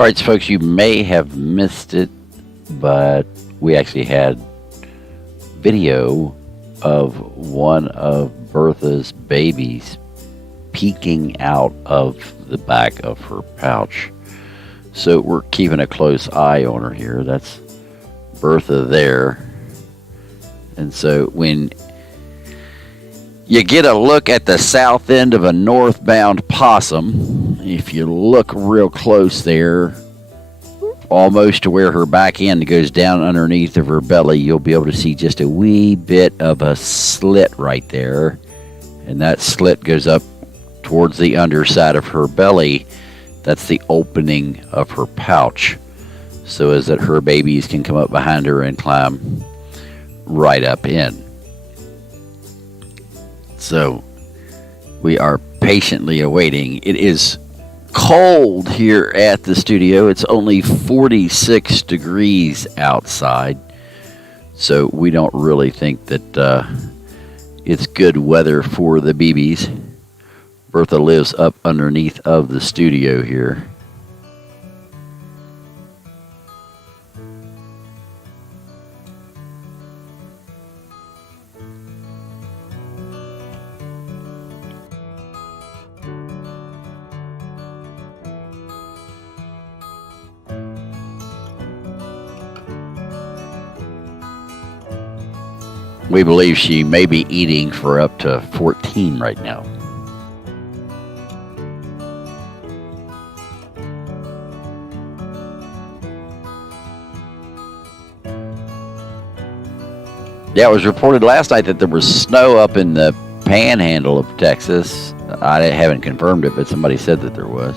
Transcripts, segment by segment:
All right, folks, you may have missed it, but we actually had video of one of Bertha's babies peeking out of the back of her pouch. So we're keeping a close eye on her here. That's Bertha there. And so when you get a look at the south end of a northbound possum, if you look real close there, almost to where her back end goes down underneath of her belly, you'll be able to see just a wee bit of a slit right there. And that slit goes up towards the underside of her belly. That's the opening of her pouch, so as that her babies can come up behind her and climb right up in. So we are patiently awaiting. It is cold here at the studio. It's only 46 degrees outside, so we don't really think that it's good weather for the BBs. Bertha lives up underneath of the studio here. We believe she may be eating for up to 14 right now. Yeah, it was reported last night that there was snow up in the panhandle of Texas. I haven't confirmed it, but somebody said that there was.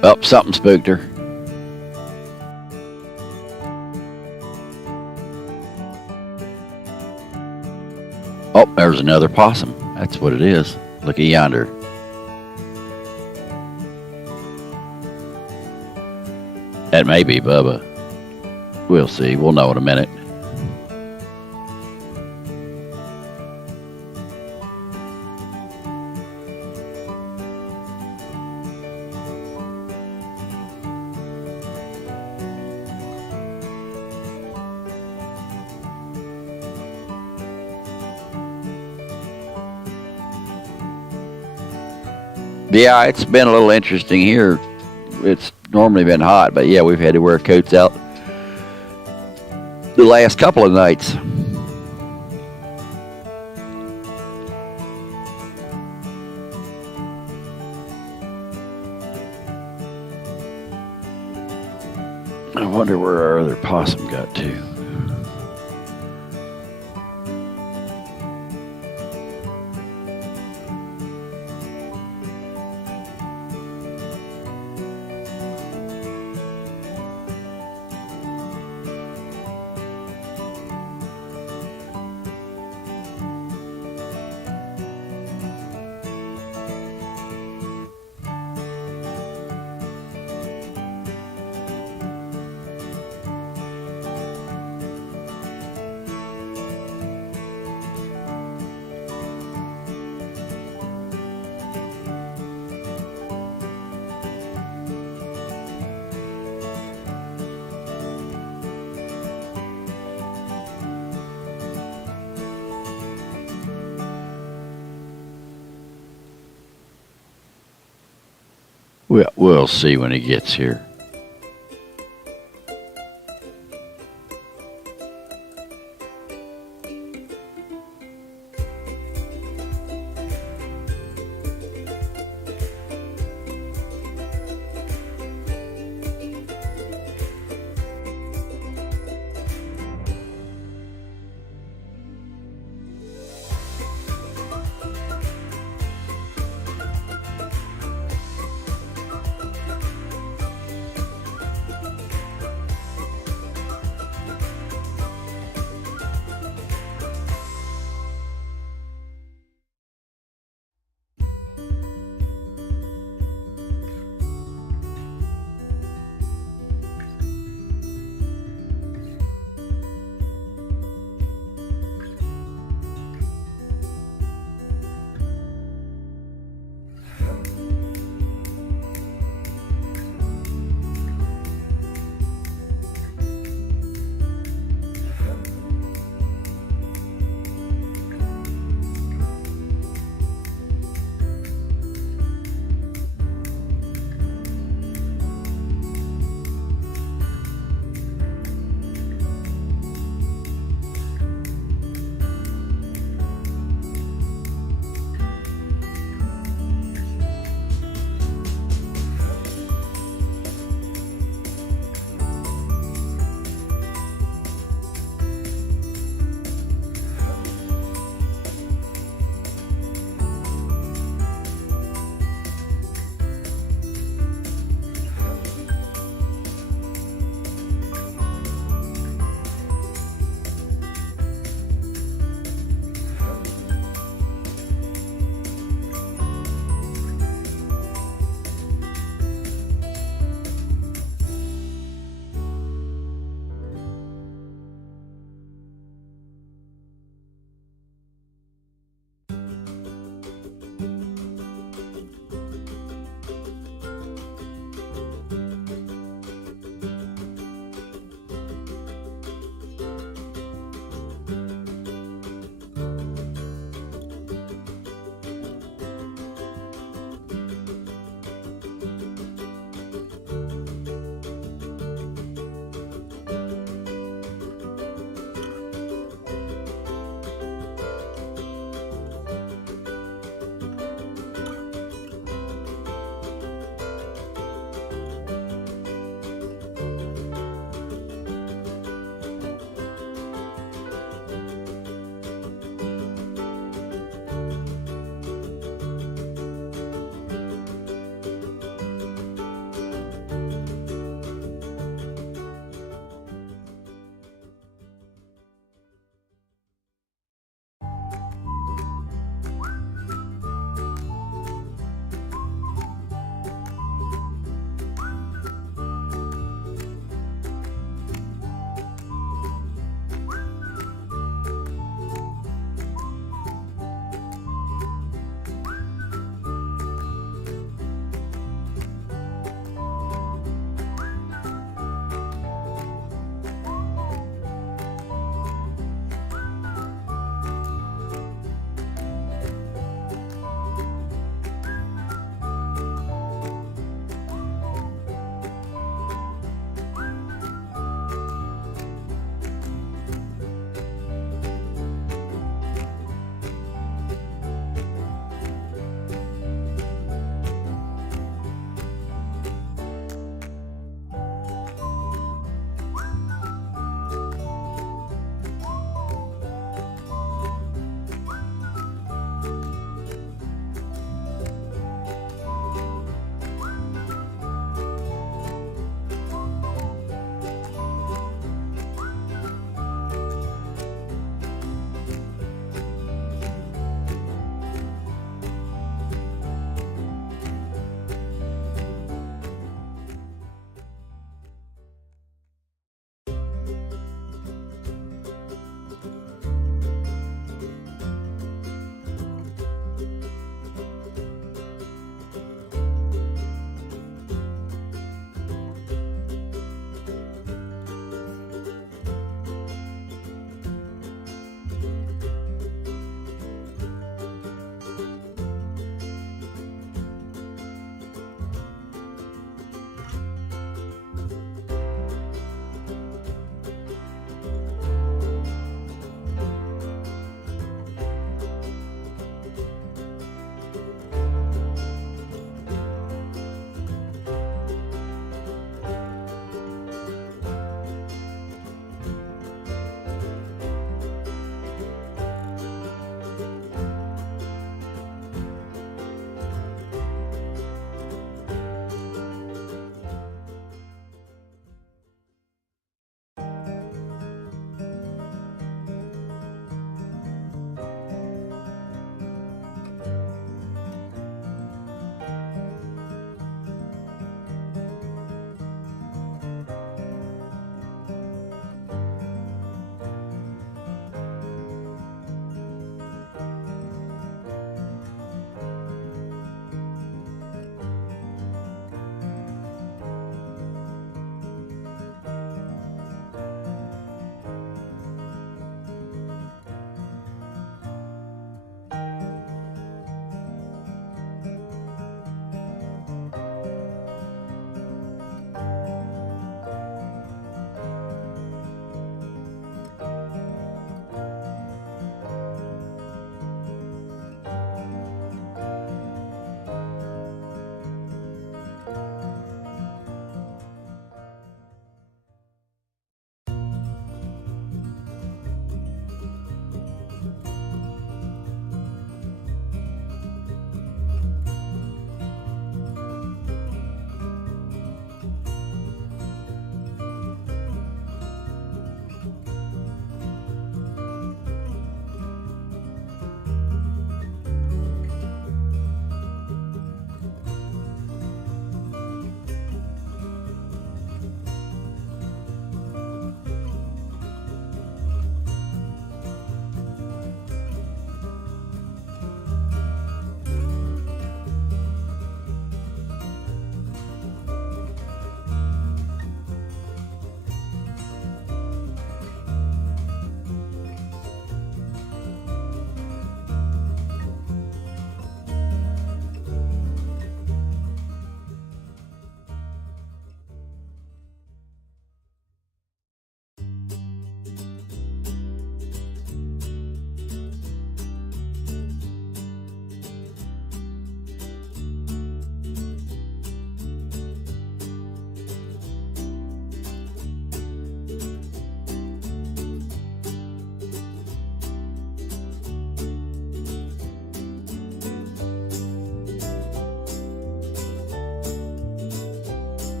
Oh, something spooked her. Oh, there's another possum. That's what it is. Look at yonder. That may be Bubba. We'll see. We'll know in a minute. Yeah, it's been a little interesting here. It's normally been hot, but yeah, we've had to wear coats out the last couple of nights. I wonder where our other possum got to. We'll see when he gets here.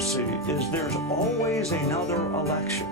democracy is there's always another election.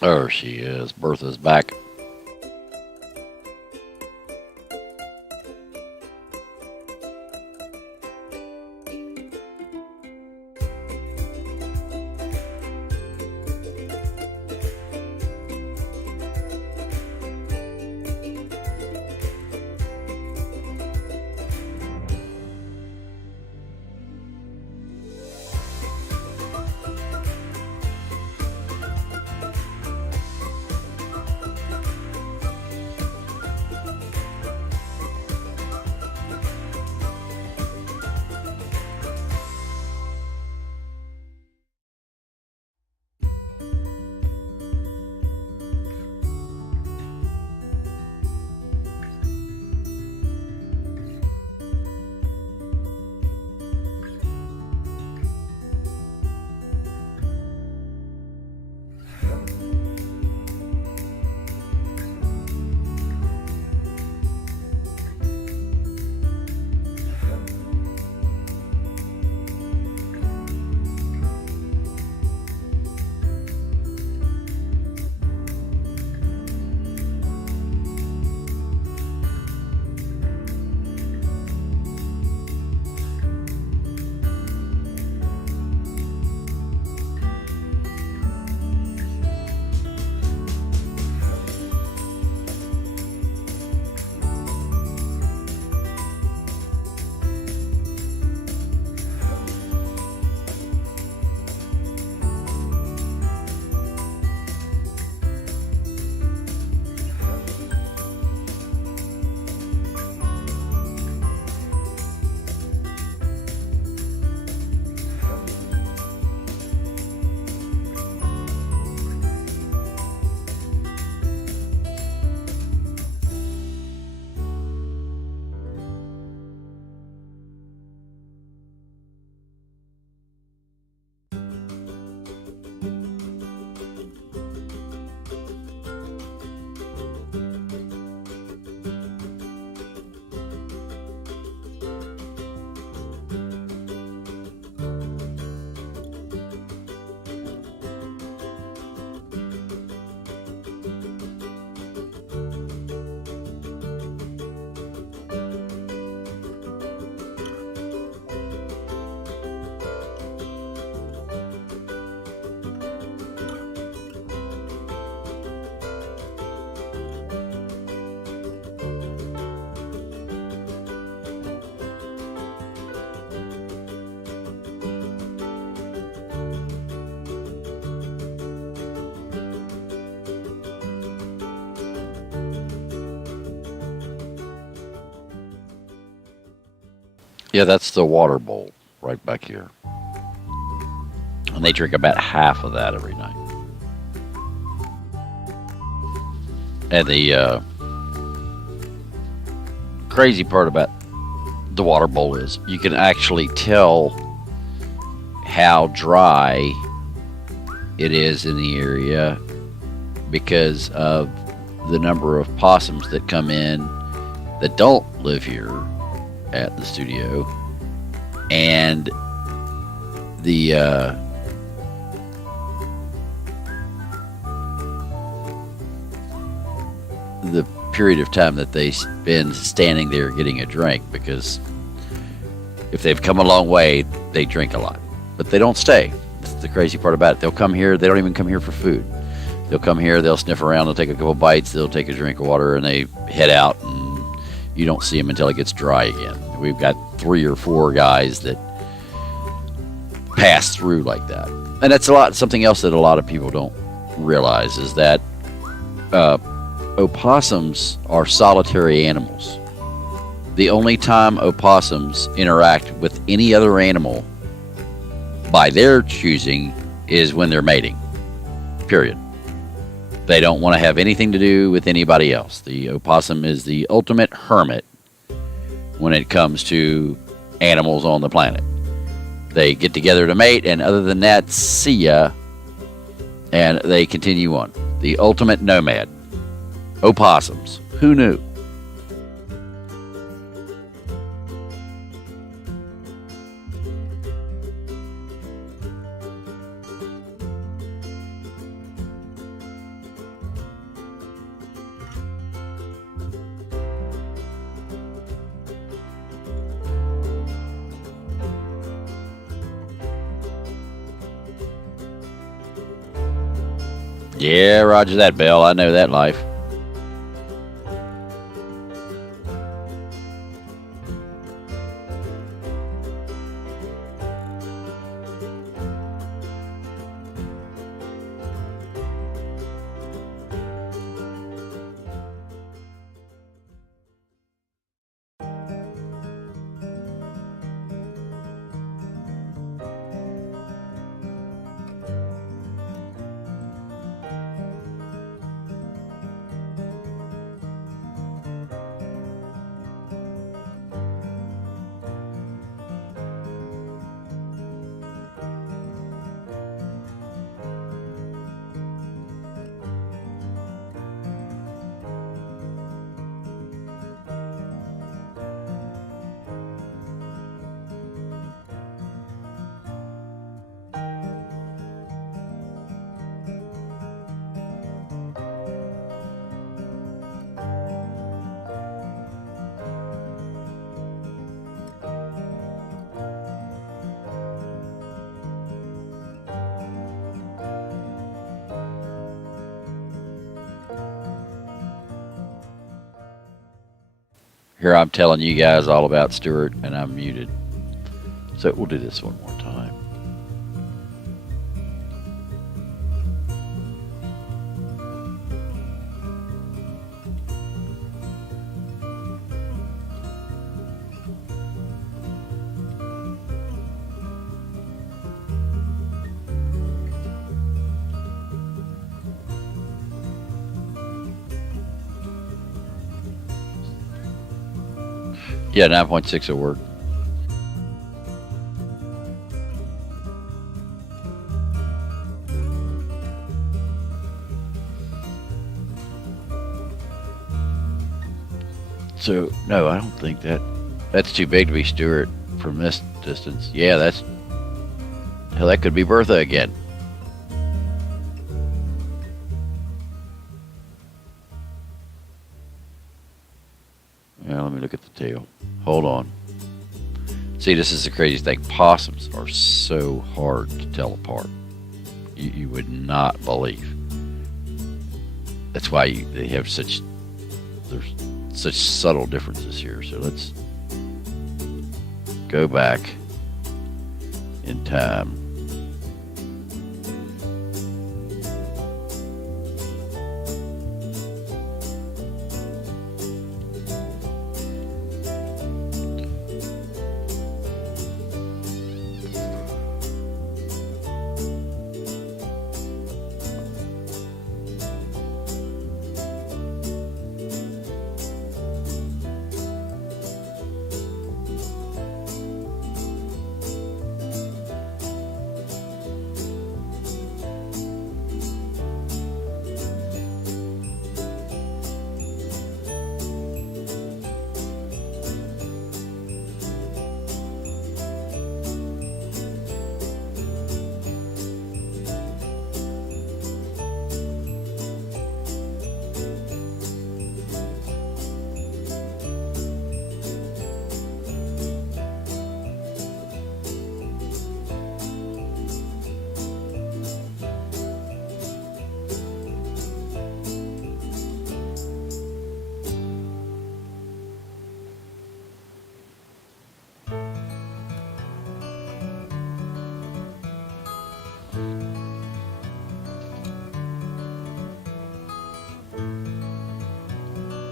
Oh, she is. Bertha's back. Yeah, that's the water bowl right back here. And they drink about half of that every night. And the crazy part about the water bowl is you can actually tell how dry it is in the area because of the number of possums that come in that don't live here at the studio, and the period of time that they spend standing there getting a drink, because if they've come a long way, they drink a lot, but they don't stay. That's the crazy part about it. They'll come here. They don't even come here for food. They'll come here. They'll sniff around. They'll take a couple bites. They'll take a drink of water, and they head out. And you don't see them until it gets dry again. We've got 3 or 4 guys that pass through like that, and that's something else that a lot of people don't realize is that opossums are solitary animals. The only time opossums interact with any other animal by their choosing is when they're mating. Period. They don't want to have anything to do with anybody else. The opossum is the ultimate hermit when it comes to animals on the planet. They get together to mate, and other than that, see ya, and they continue on. The ultimate nomad. Opossums. Who knew? Yeah, roger that, Bell. I know that life. Here I'm telling you guys all about Stuart, and I'm muted. So we'll do this one more time. Yeah, 9.6 will work. So, no, I don't think that's too big to be Stuart from this distance. Yeah, hell, that could be Bertha again. Yeah, let me look at the tail. Hold on. See, this is the craziest thing. Possums are so hard to tell apart. You would not believe. That's why they have there's such subtle differences here. So let's go back in time.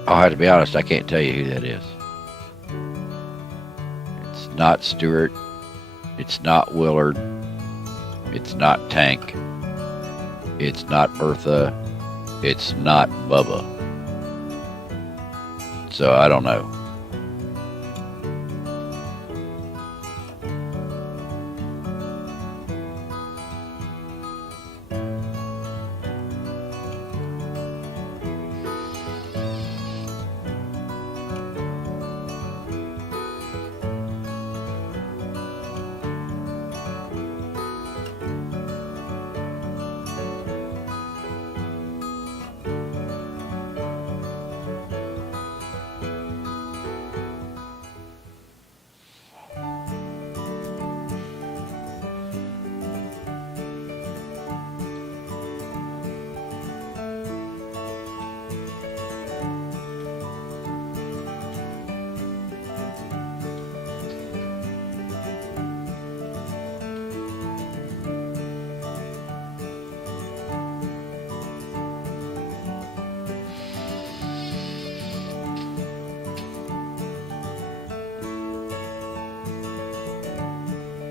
I'll have to be honest, I can't tell you who that is. It's not Stuart. It's not Willard. It's not Tank. It's not Bertha. It's not Bubba. So I don't know.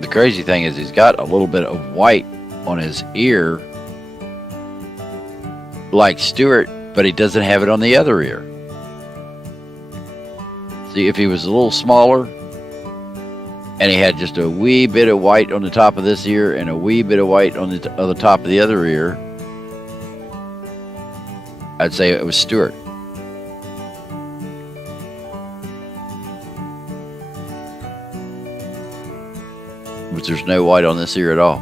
The crazy thing is he's got a little bit of white on his ear like Stuart, but he doesn't have it on the other ear. See, if he was a little smaller and he had just a wee bit of white on the top of this ear and a wee bit of white on the top of the other ear, I'd say it was Stuart. But there's no white on this ear at all.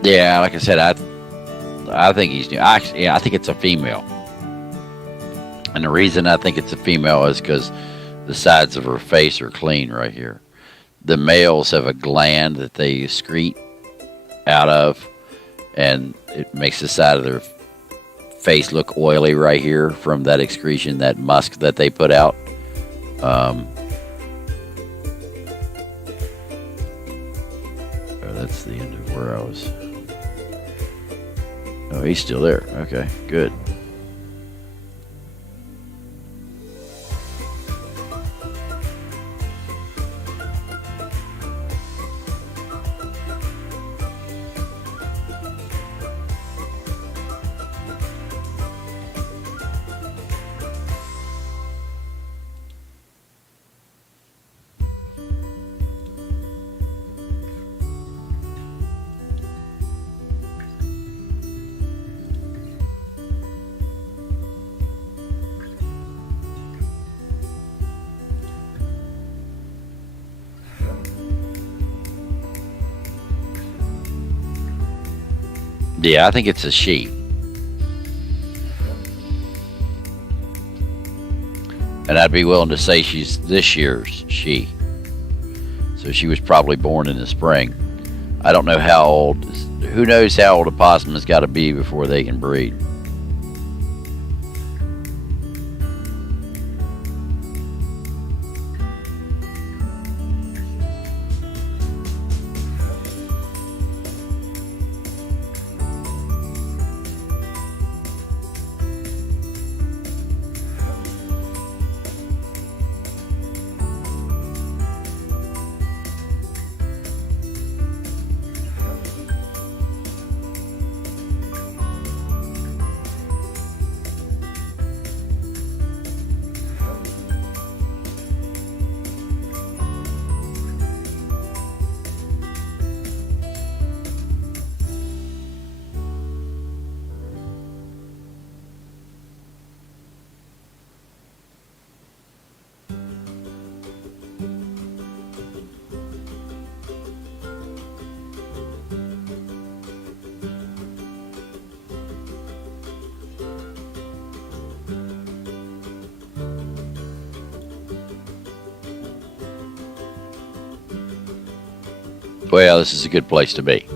Yeah, like I said, I think he's new. Actually, yeah, I think it's a female. And the reason I think it's a female is because the sides of her face are clean right here. The males have a gland that they excrete out of, and it makes the side of their face look oily right here from that excretion, that musk that they put out. Oh, that's the end of where I was. Oh, he's still there. Okay, good. Yeah, I think it's a she. And I'd be willing to say she's this year's she. So she was probably born in the spring. I don't know how old. Who knows how old a possum has got to be before they can breed. Well, this is a good place to be.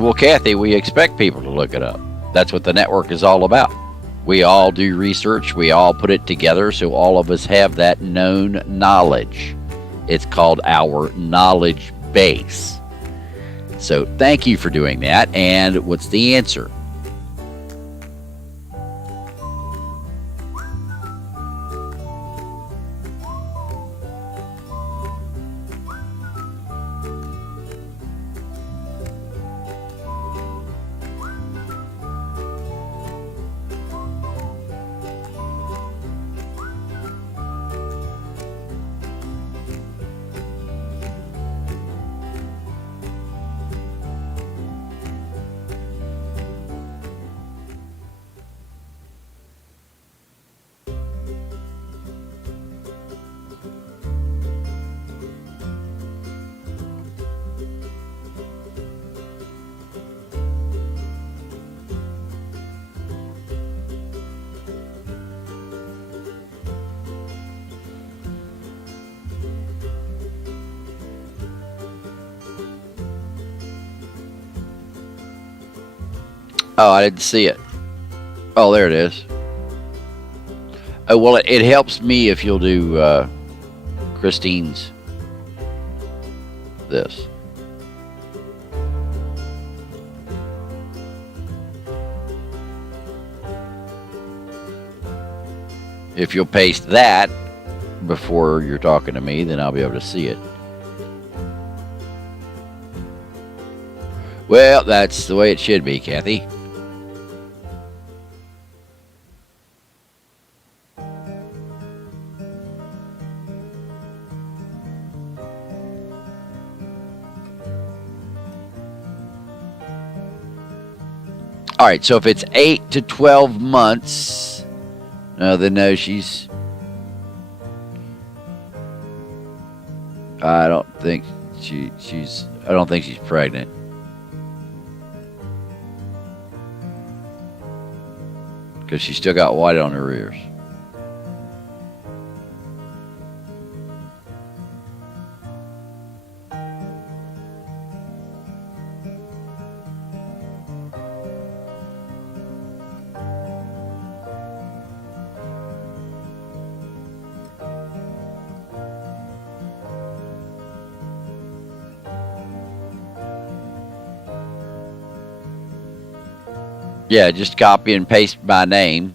Well, Kathy, we expect people to look it up. That's what the network is all about. We all do research. We all put it together so all of us have that known knowledge. It's called our knowledge base. So thank you for doing that. And what's the answer? Oh, I didn't see it. Oh, there it is. Oh, well, it helps me if you'll do Christine's this. If you'll paste that before you're talking to me, then I'll be able to see it. Well, that's the way it should be, Kathy. All right, so if it's 8 to 12 months, then no, she's... I don't think she's pregnant. Because she's still got white on her ears. Yeah, just copy and paste my name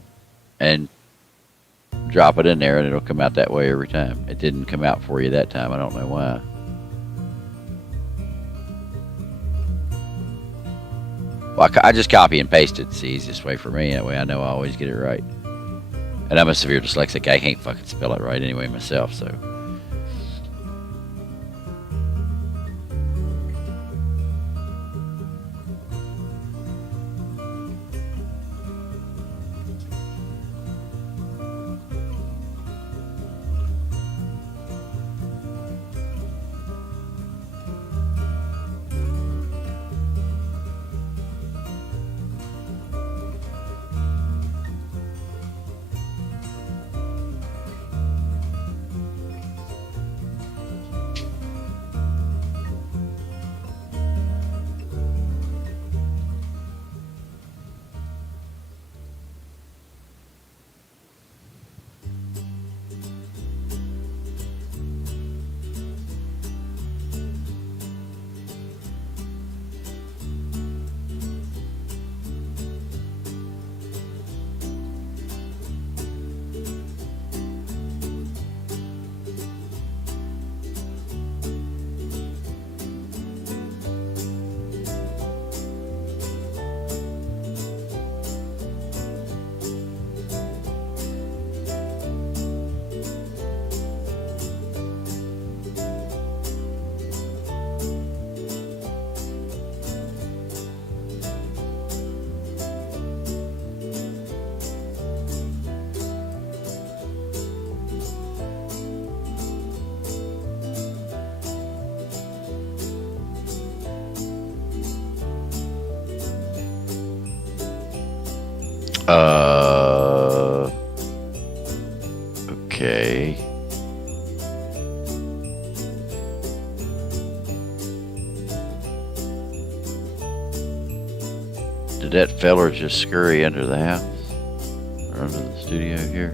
and drop it in there, and it'll come out that way every time. It didn't come out for you that time. I don't know why. Well, I just copy and paste it. It's the easiest way for me. That way I know I always get it right. And I'm a severe dyslexic. I can't fucking spell it right anyway myself, so... that feller just scurry under the house or under the studio here?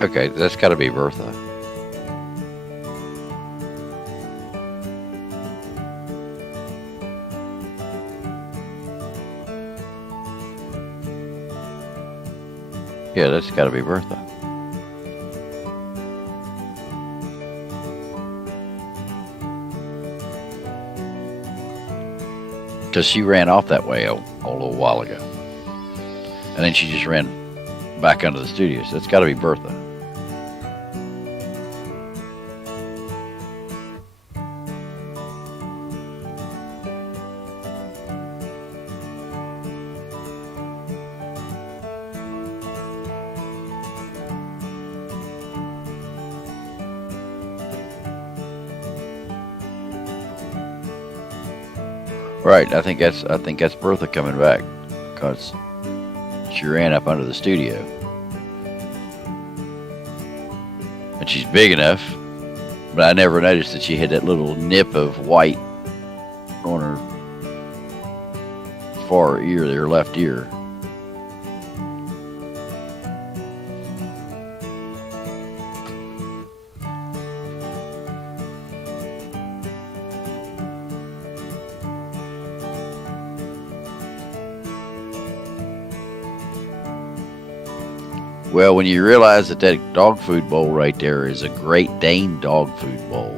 Okay, that's got to be Bertha. Yeah, that's got to be Bertha. Because she ran off that way a little while ago. And then she just ran back under the studio, so it's got to be Bertha. Right, I think that's Bertha coming back, because she ran up under the studio, and she's big enough. But I never noticed that she had that little nip of white on her far ear, her left ear. Well, when you realize that that dog food bowl right there is a Great Dane dog food bowl.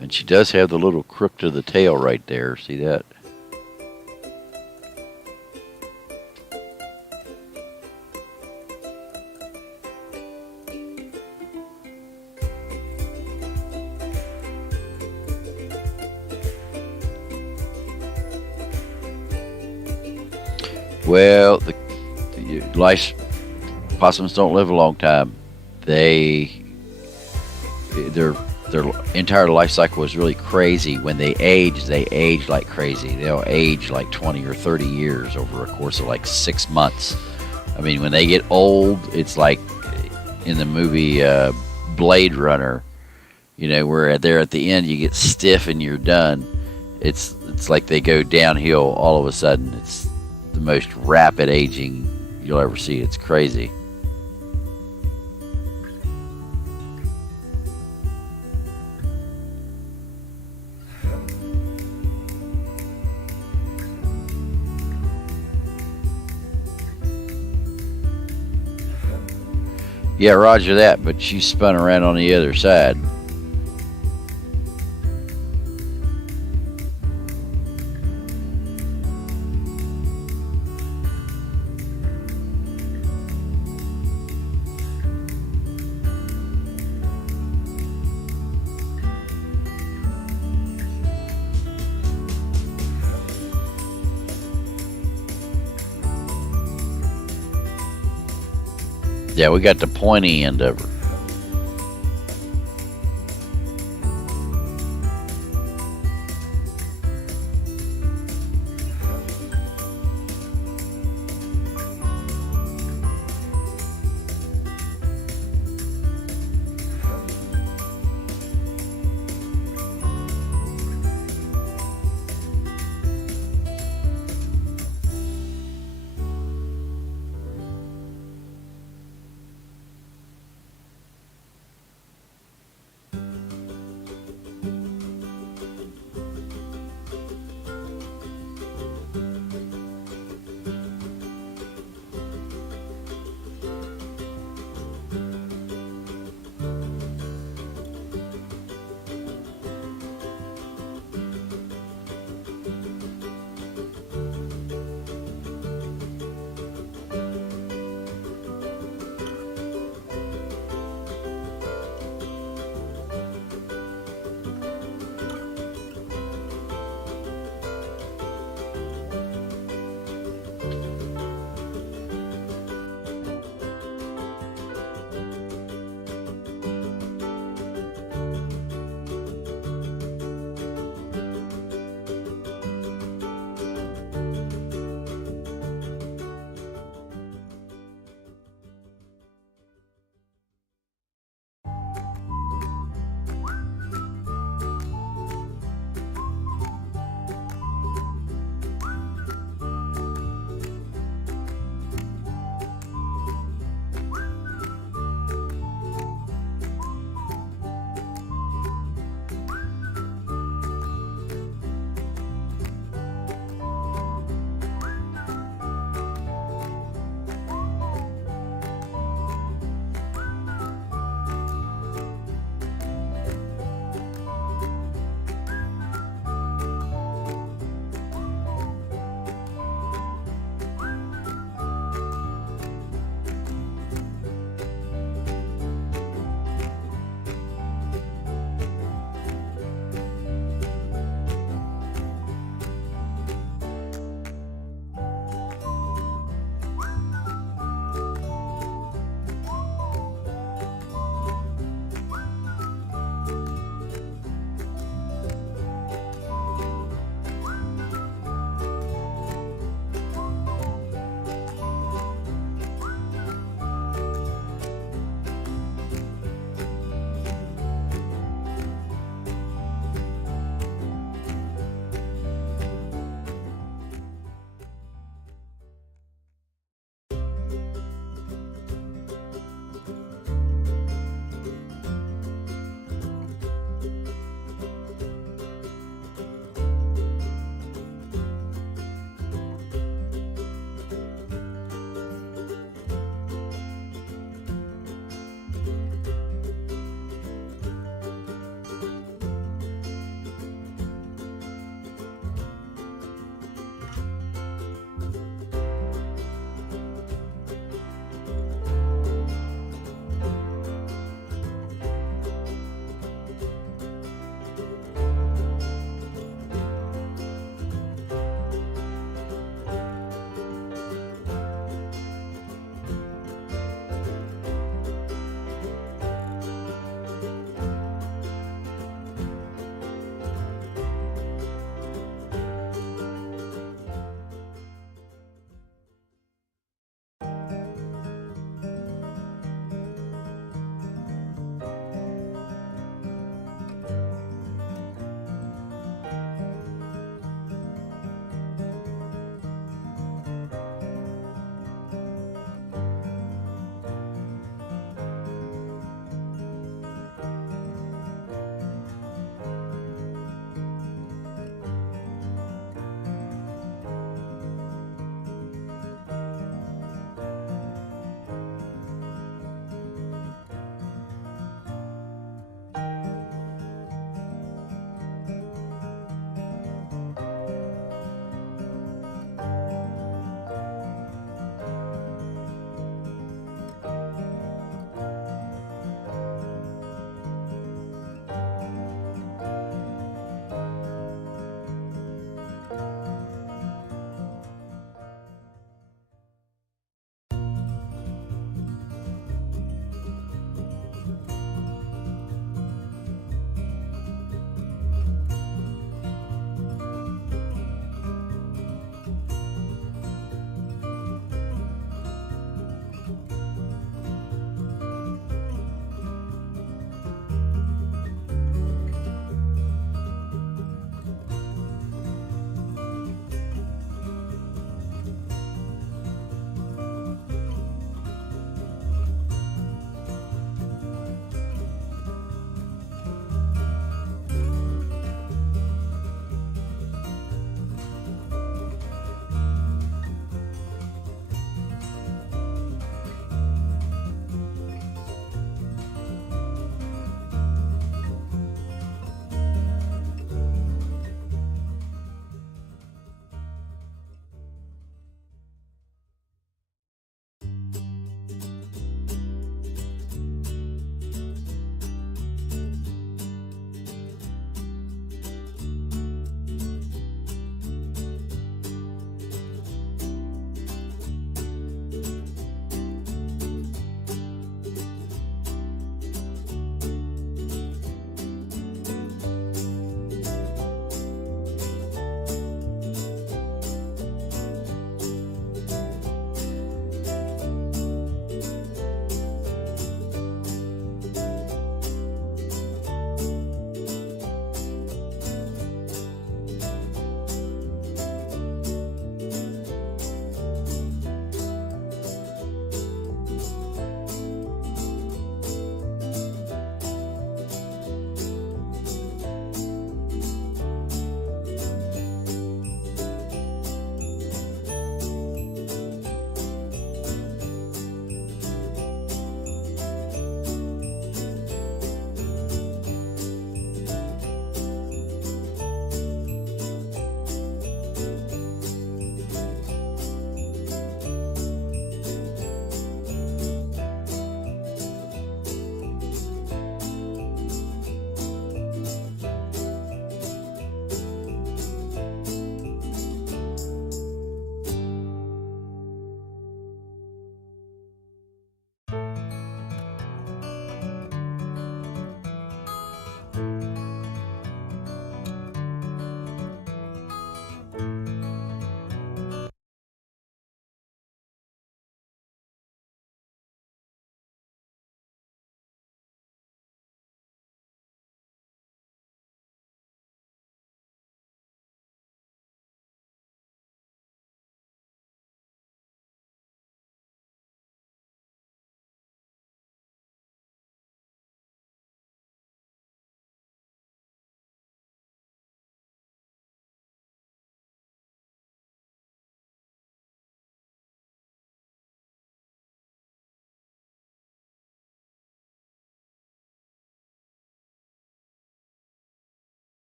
And she does have the little crook to the tail right there. See that? Well, the possums don't live a long time. Their entire life cycle is really crazy. When they age like crazy. They'll age like 20 or 30 years over a course of like 6 months. I mean, when they get old, it's like in the movie Blade Runner, you know, where there at the end you get stiff and you're done. It's like they go downhill all of a sudden. It's the most rapid aging you'll ever see. It's crazy. Yeah, roger that, but she spun around on the other side. Yeah, we got the pointy end of her.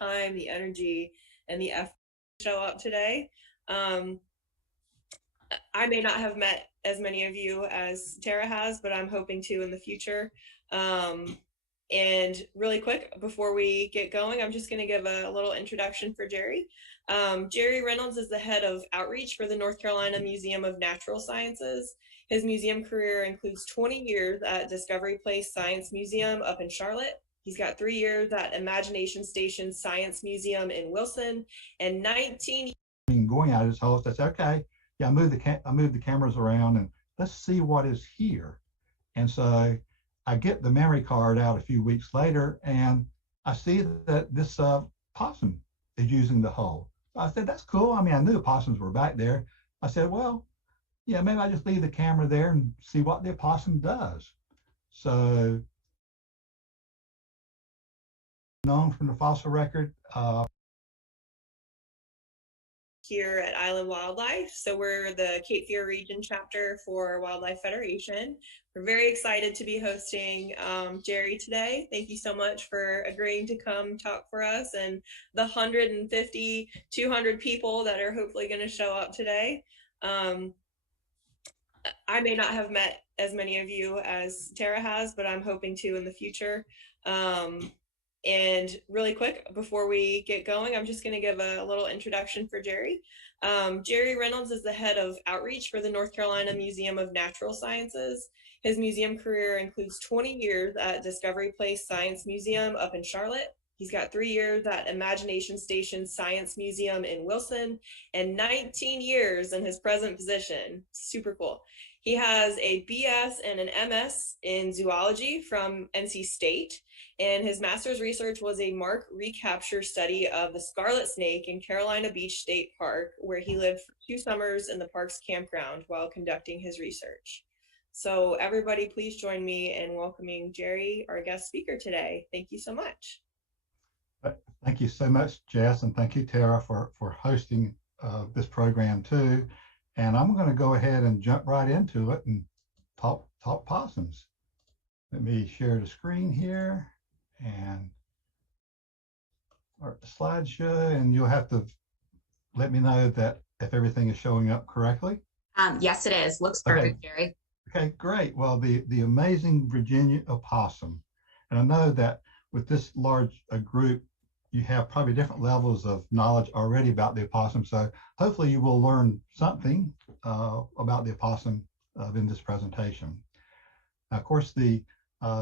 time, the energy, and the effort to show up today. Um, I may not have met as many of you as Tara has, but I'm hoping to in the future. Um, and really quick, before we get going, I'm just going to give a little introduction for Jerry. Jerry Reynolds is the head of outreach for the North Carolina Museum of Natural Sciences. His museum career includes 20 years at Discovery Place Science Museum up in Charlotte. He's got 3 years at Imagination Station Science Museum in Wilson and 19 going out as host. I said, okay, yeah, I moved the cameras around and let's see what is here. And so I get the memory card out a few weeks later, and I see that this possum is using the hole. So I said, that's cool. I mean, I knew opossums were back there. I said, well, yeah, maybe I just leave the camera there and see what the opossum does. So known from the fossil record, here at Island Wildlife. So we're the Cape Fear Region chapter for Wildlife Federation. We're very excited to be hosting Jerry today. Thank you so much for agreeing to come talk for us and the 150, 200 people that are hopefully going to show up today. I may not have met as many of you as Tara has, but I'm hoping to in the future. And really quick, before we get going, I'm just going to give a little introduction for Jerry. Jerry Reynolds is the head of outreach for the North Carolina Museum of Natural Sciences. His museum career includes 20 years at Discovery Place Science Museum up in Charlotte. He's got 3 years at Imagination Station Science Museum in Wilson and 19 years in his present position. Super cool. He has a BS and an MS in zoology from NC State, and his master's research was a mark recapture study of the scarlet snake in Carolina Beach State Park, where he lived for 2 summers in the park's campground while conducting his research. So everybody, please join me in welcoming Jerry, our guest speaker today. Thank you so much. Thank you so much, Jess, and thank you, Tara, for hosting this program too. And I'm going to go ahead and jump right into it and talk possums. Let me share the screen here and start the slideshow, and you'll have to let me know that if everything is showing up correctly. Yes, it is. Looks perfect, okay. Jerry. Okay, great. Well, the amazing Virginia opossum. And I know that with this large group, you have probably different levels of knowledge already about the opossum. So hopefully you will learn something about the opossum in this presentation. Now, of course, the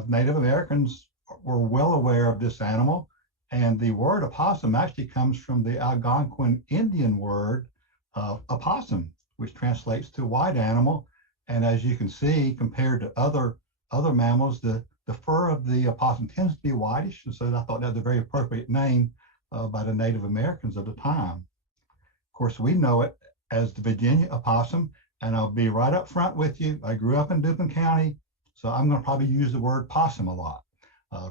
Native Americans were well aware of this animal, and the word opossum actually comes from the Algonquin Indian word opossum, which translates to white animal. And as you can see, compared to other mammals, the fur of the opossum tends to be whitish, and so I thought that was a very appropriate name by the Native Americans of the time. Of course, we know it as the Virginia opossum, and I'll be right up front with you. I grew up in Duplin County, so I'm going to probably use the word possum a lot.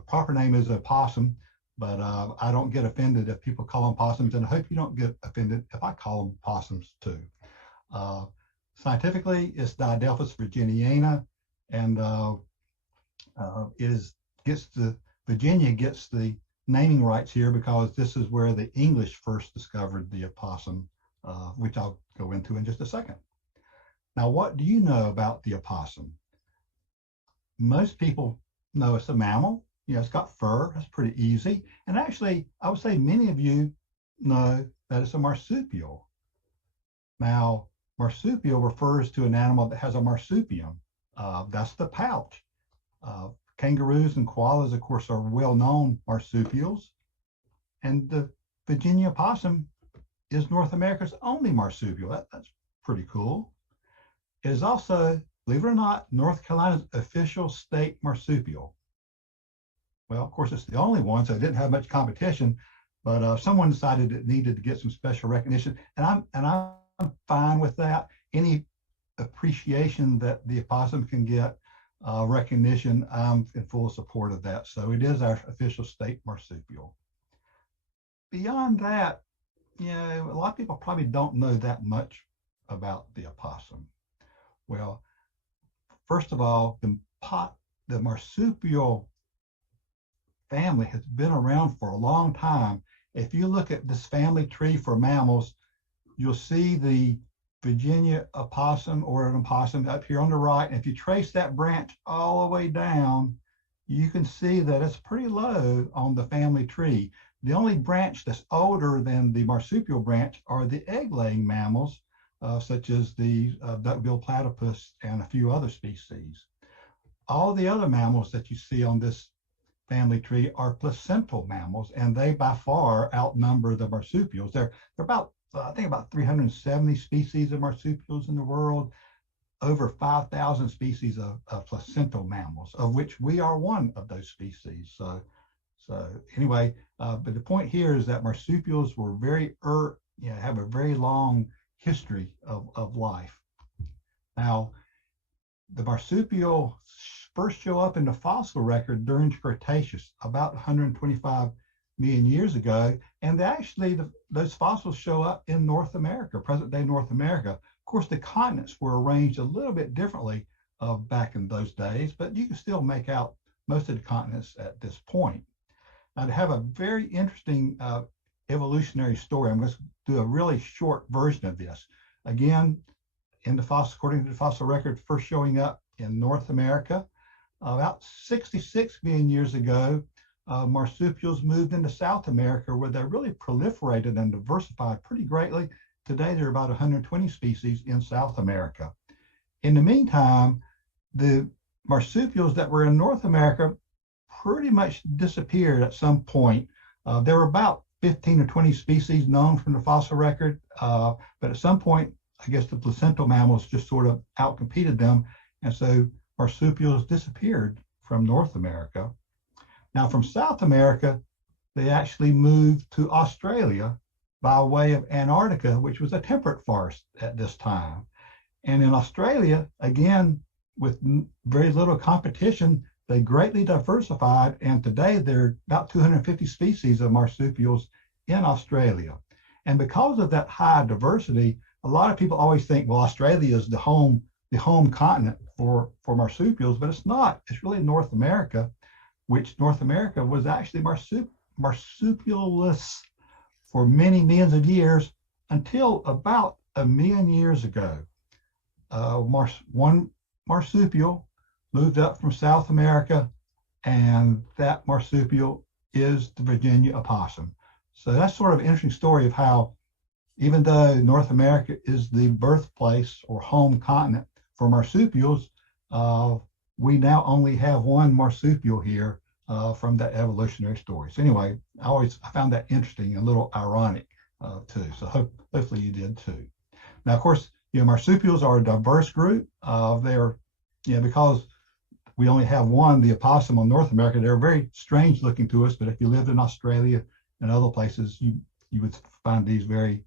Proper name is opossum, but I don't get offended if people call them possums, and I hope you don't get offended if I call them possums too. Scientifically, it's Didelphis virginiana, and Virginia gets the naming rights here because this is where the English first discovered the opossum, which I'll go into in just a second. Now, what do you know about the opossum? Most people know it's a mammal. You know, it's got fur. That's pretty easy. And actually, I would say many of you know that it's a marsupial. Now, marsupial refers to an animal that has a marsupium. That's the pouch. Kangaroos and koalas, of course, are well-known marsupials. And the Virginia opossum is North America's only marsupial. That's pretty cool. It is also, believe it or not, North Carolina's official state marsupial. Well, of course, it's the only one, so it didn't have much competition, but someone decided it needed to get some special recognition, and I'm fine with that. Any appreciation that the opossum can get recognition, I'm in full support of that. So it is our official state marsupial. Beyond that, you know, a lot of people probably don't know that much about the opossum. Well, first of all, the marsupial family has been around for a long time. If you look at this family tree for mammals, you'll see the Virginia opossum or an opossum up here on the right. And if you trace that branch all the way down, you can see that it's pretty low on the family tree. The only branch that's older than the marsupial branch are the egg-laying mammals, such as the duck-billed platypus and a few other species. All the other mammals that you see on this family tree are placental mammals, and they by far outnumber the marsupials. They're about, I think about 370 species of marsupials in the world, over 5,000 species of placental mammals, of which we are one of those species. So anyway, but the point here is that marsupials were have a very long history of life. Now, the marsupial first show up in the fossil record during the Cretaceous, about 125 million years ago. And those fossils show up in North America, present-day North America. Of course, the continents were arranged a little bit differently back in those days, but you can still make out most of the continents at this point. Now, to have a very interesting evolutionary story, I'm going to do a really short version of this. Again, according to the fossil record, first showing up in North America. About 66 million years ago, marsupials moved into South America, where they really proliferated and diversified pretty greatly. Today, there are about 120 species in South America. In the meantime, the marsupials that were in North America pretty much disappeared at some point. There were about 15 or 20 species known from the fossil record, but at some point, I guess the placental mammals just sort of outcompeted them, and so marsupials disappeared from North America. Now, from South America, they actually moved to Australia by way of Antarctica, which was a temperate forest at this time. And in Australia, again, with very little competition, they greatly diversified, and today there are about 250 species of marsupials in Australia. And because of that high diversity, a lot of people always think, well, Australia is the home continent for marsupials, but it's not. It's really North America, which North America was actually marsupialless for many millions of years until about 1 million years ago. One marsupial moved up from South America, and that marsupial is the Virginia opossum. So that's sort of an interesting story of how, even though North America is the birthplace or home continent for marsupials, we now only have one marsupial here from that evolutionary story. So anyway, I found that interesting and a little ironic too. So hopefully you did too. Now, of course, marsupials are a diverse group. They're, because we only have one, the opossum on North America, they're very strange looking to us. But if you lived in Australia and other places, you would find these very,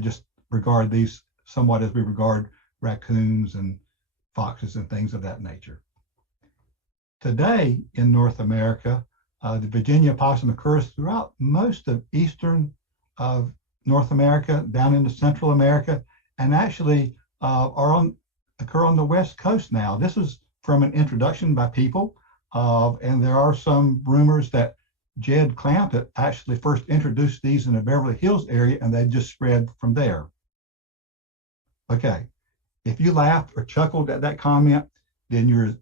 just regard these somewhat as we regard raccoons and foxes and things of that nature. Today in North America, the Virginia opossum occurs throughout most of eastern North America, down into Central America, and actually occur on the West Coast now. This is from an introduction by people, and there are some rumors that Jed Clampett actually first introduced these in the Beverly Hills area, and they just spread from there. Okay, if you laughed or chuckled at that comment, then you're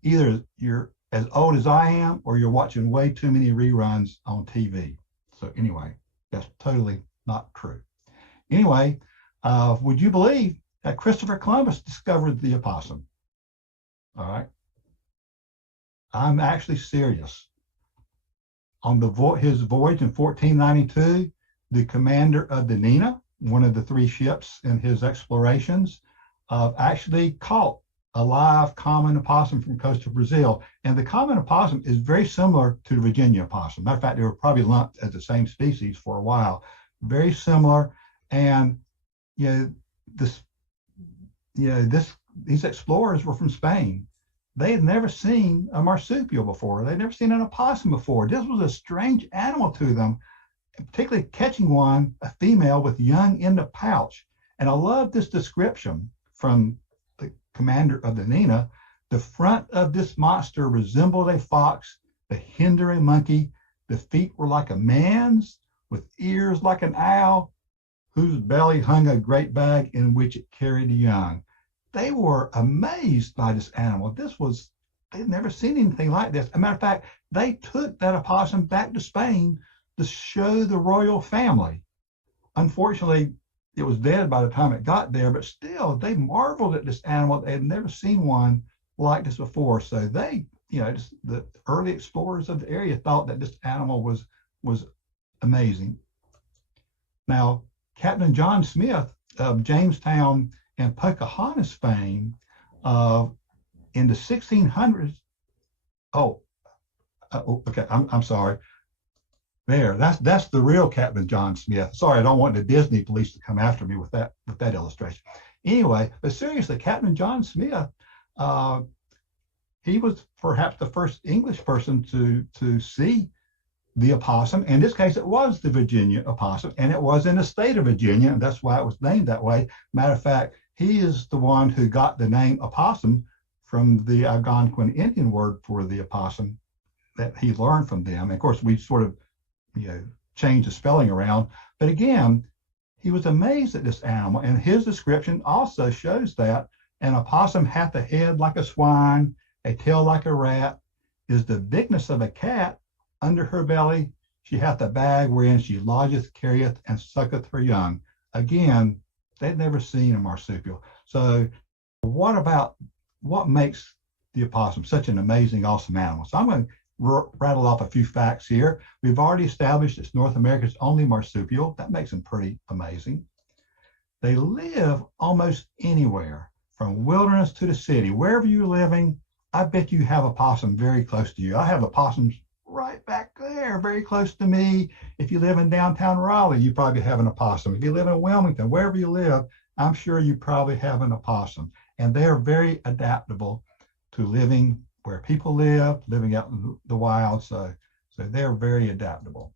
as old as I am, or you're watching way too many reruns on TV. So anyway, that's totally not true. Anyway, would you believe that Christopher Columbus discovered the opossum? All right. I'm actually serious. On his voyage in 1492, the commander of the Nina, one of the 3 ships in his explorations, actually caught a live common opossum from coastal Brazil. And the common opossum is very similar to the Virginia opossum. Matter of fact, they were probably lumped as the same species for a while. Very similar. And these explorers were from Spain. They had never seen a marsupial before. They'd never seen an opossum before. This was a strange animal to them, particularly catching one, a female with young in the pouch. And I love this description from the commander of the Nina. The front of this monster resembled a fox, the hinder a monkey, the feet were like a man's, with ears like an owl, whose belly hung a great bag in which it carried a young. They were amazed by this animal. They'd never seen anything like this. As a matter of fact, they took that opossum back to Spain to show the royal family. Unfortunately, it was dead by the time it got there, but still, they marveled at this animal. They had never seen one like this before. So they, the early explorers of the area thought that this animal was amazing. Now, Captain John Smith of Jamestown and Pocahontas fame in the 1600s. Okay, I'm sorry. That's the real Captain John Smith. Sorry, I don't want the Disney police to come after me with that illustration. Anyway, but seriously, Captain John Smith, he was perhaps the first English person to see the opossum. In this case, it was the Virginia opossum, and it was in the state of Virginia, and that's why it was named that way. Matter of fact, he is the one who got the name opossum from the Algonquin Indian word for the opossum that he learned from them. And of course, we sort of changed the spelling around. But again, he was amazed at this animal, and his description also shows that an opossum hath a head like a swine, a tail like a rat, is the bigness of a cat. Under her belly she hath a bag wherein she lodgeth, carrieth, and sucketh her young. Again, they'd never seen a marsupial. So what makes the opossum such an amazing, awesome animal? So I'm going to rattle off a few facts here. We've already established it's North America's only marsupial. That makes them pretty amazing. They live almost anywhere, from wilderness to the city. Wherever you're living, I bet you have a possum very close to you. I have opossums right back there, very close to me. If you live in downtown Raleigh, you probably have an opossum. If you live in Wilmington, wherever you live, I'm sure you probably have an opossum. And they are very adaptable to living where people live, living out in the wild. So they're very adaptable.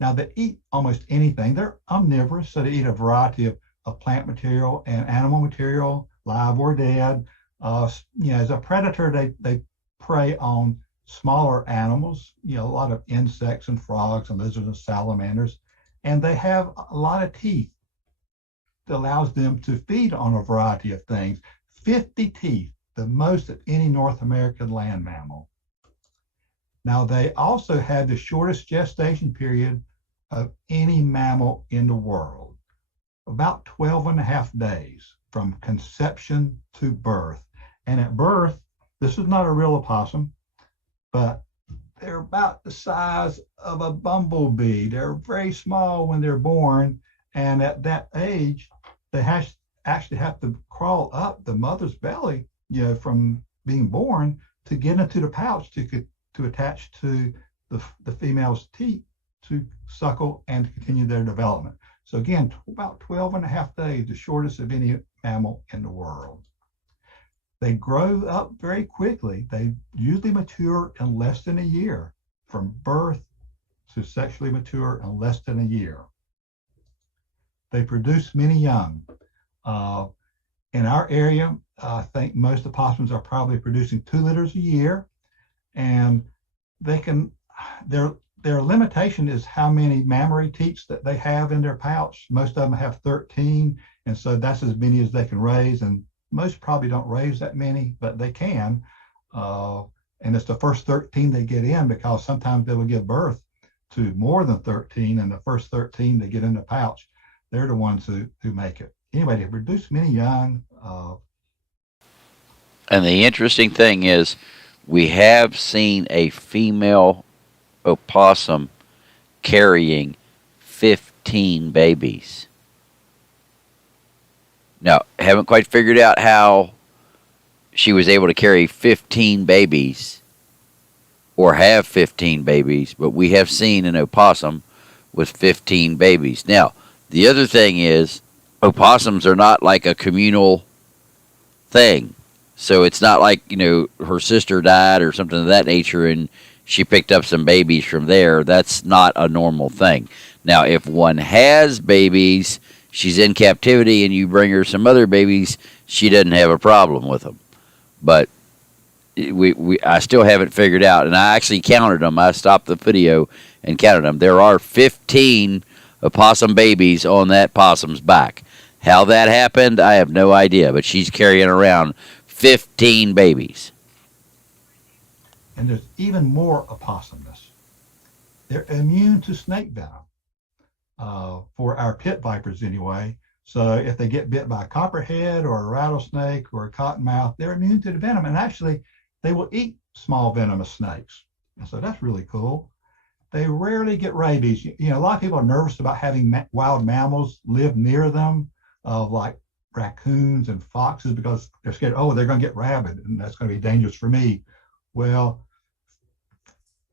Now, they eat almost anything. They're omnivorous, so they eat a variety of plant material and animal material, live or dead. As a predator, they prey on smaller animals, a lot of insects and frogs and lizards and salamanders. And they have a lot of teeth that allows them to feed on a variety of things. 50 teeth, the most of any North American land mammal. Now, they also have the shortest gestation period of any mammal in the world, about 12 and a half days from conception to birth. And at birth, this is not a real opossum, but they're about the size of a bumblebee. They're very small when they're born, and at that age, they actually have to crawl up the mother's belly, from being born to get into the pouch to attach to the female's teat to suckle and to continue their development. So again, about 12 and a half days, the shortest of any mammal in the world. They grow up very quickly. They usually mature in less than a year, from birth to sexually mature in less than a year. They produce many young. In our area, I think most opossums are probably producing 2 litters a year, and their limitation is how many mammary teats that they have in their pouch. Most of them have 13, and so that's as many as they can raise, and most probably don't raise that many, but they can. And it's the first 13 they get in, because sometimes they will give birth to more than 13, and the first 13 they get in the pouch, they're the ones who make it. Anyway, they produce many young. And the interesting thing is, we have seen a female opossum carrying 15 babies. Now, haven't quite figured out how she was able to carry 15 babies or have 15 babies, but we have seen an opossum with 15 babies. Now, the other thing is, opossums are not like a communal thing. So it's not like, her sister died or something of that nature and she picked up some babies from there. That's not a normal thing. Now, if one has babies, she's in captivity, and you bring her some other babies, she doesn't have a problem with them. But I still haven't figured out, and I actually counted them. I stopped the video and counted them. There are 15 opossum babies on that possum's back. How that happened, I have no idea, but she's carrying around 15 babies. And there's even more opossumness. They're immune to snake venom, for our pit vipers anyway. So if they get bit by a copperhead or a rattlesnake or a cottonmouth, they're immune to the venom. And actually, they will eat small venomous snakes. And so that's really cool. They rarely get rabies. You know, a lot of people are nervous about having wild mammals live near them, like raccoons and foxes, because they're scared, oh, they're going to get rabid and that's going to be dangerous for me. Well,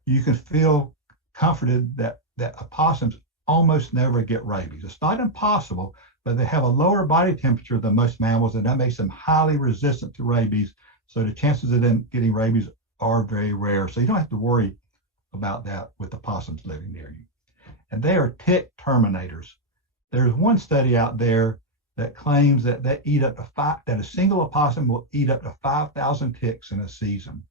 you can feel comforted that opossums almost never get rabies. It's not impossible, but they have a lower body temperature than most mammals, and that makes them highly resistant to rabies. So the chances of them getting rabies are very rare. So you don't have to worry about that with opossums living near you. And they are tick terminators. There's one study out there that claims that that a single opossum will eat up to 5,000 ticks in a season.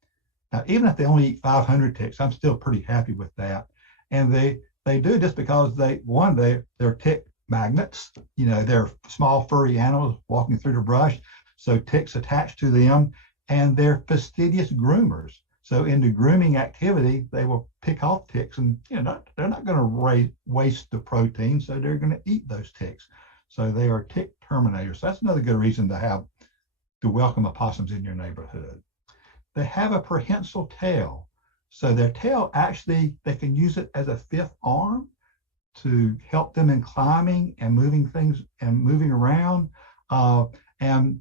Now, even if they only eat 500 ticks, I'm still pretty happy with that. And they do this because they're tick magnets. You know, they're small furry animals walking through the brush, so ticks attach to them, and they're fastidious groomers. So in the grooming activity, they will pick off ticks, and they're not going to waste the protein, so they're going to eat those ticks. So they are tick terminators. So that's another good reason to welcome opossums in your neighborhood. They have a prehensile tail. So their tail actually, they can use it as a fifth arm to help them in climbing and moving things and moving around. And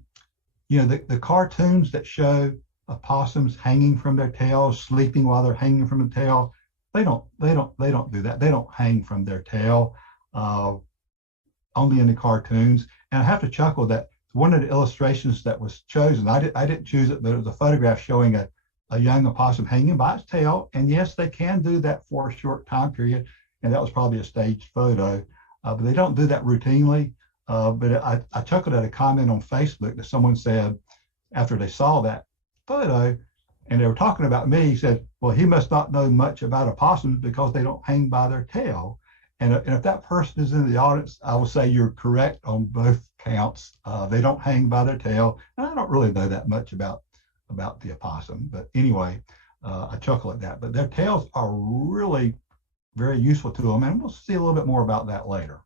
the cartoons that show opossums hanging from their tails, sleeping while they're hanging from the tail, they don't do that. They don't hang from their tail, only in the cartoons. And I have to chuckle that one of the illustrations that was chosen, I didn't choose it, but it was a photograph showing a young opossum hanging by its tail. And yes, they can do that for a short time period. And that was probably a staged photo, but they don't do that routinely. But I chuckled at a comment on Facebook that someone said after they saw that photo, and they were talking about me. He said, well, he must not know much about opossums because they don't hang by their tail. And if that person is in the audience, I will say you're correct on both counts. They don't hang by their tail. And I don't really know that much about the opossum. But anyway, I chuckle at that. But their tails are really very useful to them. And we'll see a little bit more about that later.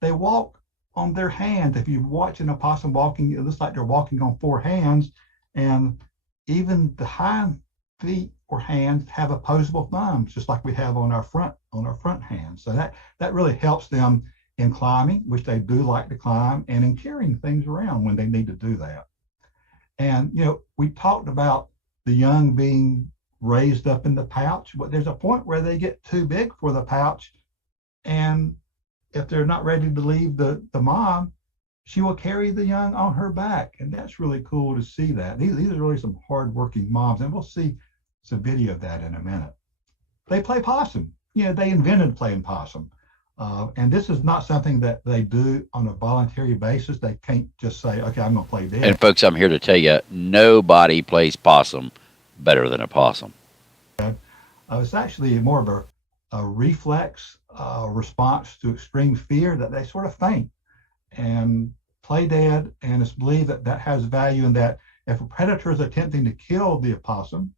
They walk on their hands. If you watch an opossum walking, it looks like they're walking on four hands. And even the hind feet or hands have opposable thumbs, just like we have on our front hands. So that really helps them in climbing, which they do like to climb, and in carrying things around when they need to do that. And we talked about the young being raised up in the pouch, but there's a point where they get too big for the pouch, and if they're not ready to leave the mom, she will carry the young on her back. And that's really cool to see that. These are really some hardworking moms, and we'll see some video of that in a minute. They play possum. They invented playing possum. And this is not something that they do on a voluntary basis. They can't just say, okay, I'm going to play dead. And folks, I'm here to tell you, nobody plays possum better than a possum. It's actually more of a reflex response to extreme fear, that they sort of faint and play dead. And it's believed that has value in that if a predator is attempting to kill the opossum,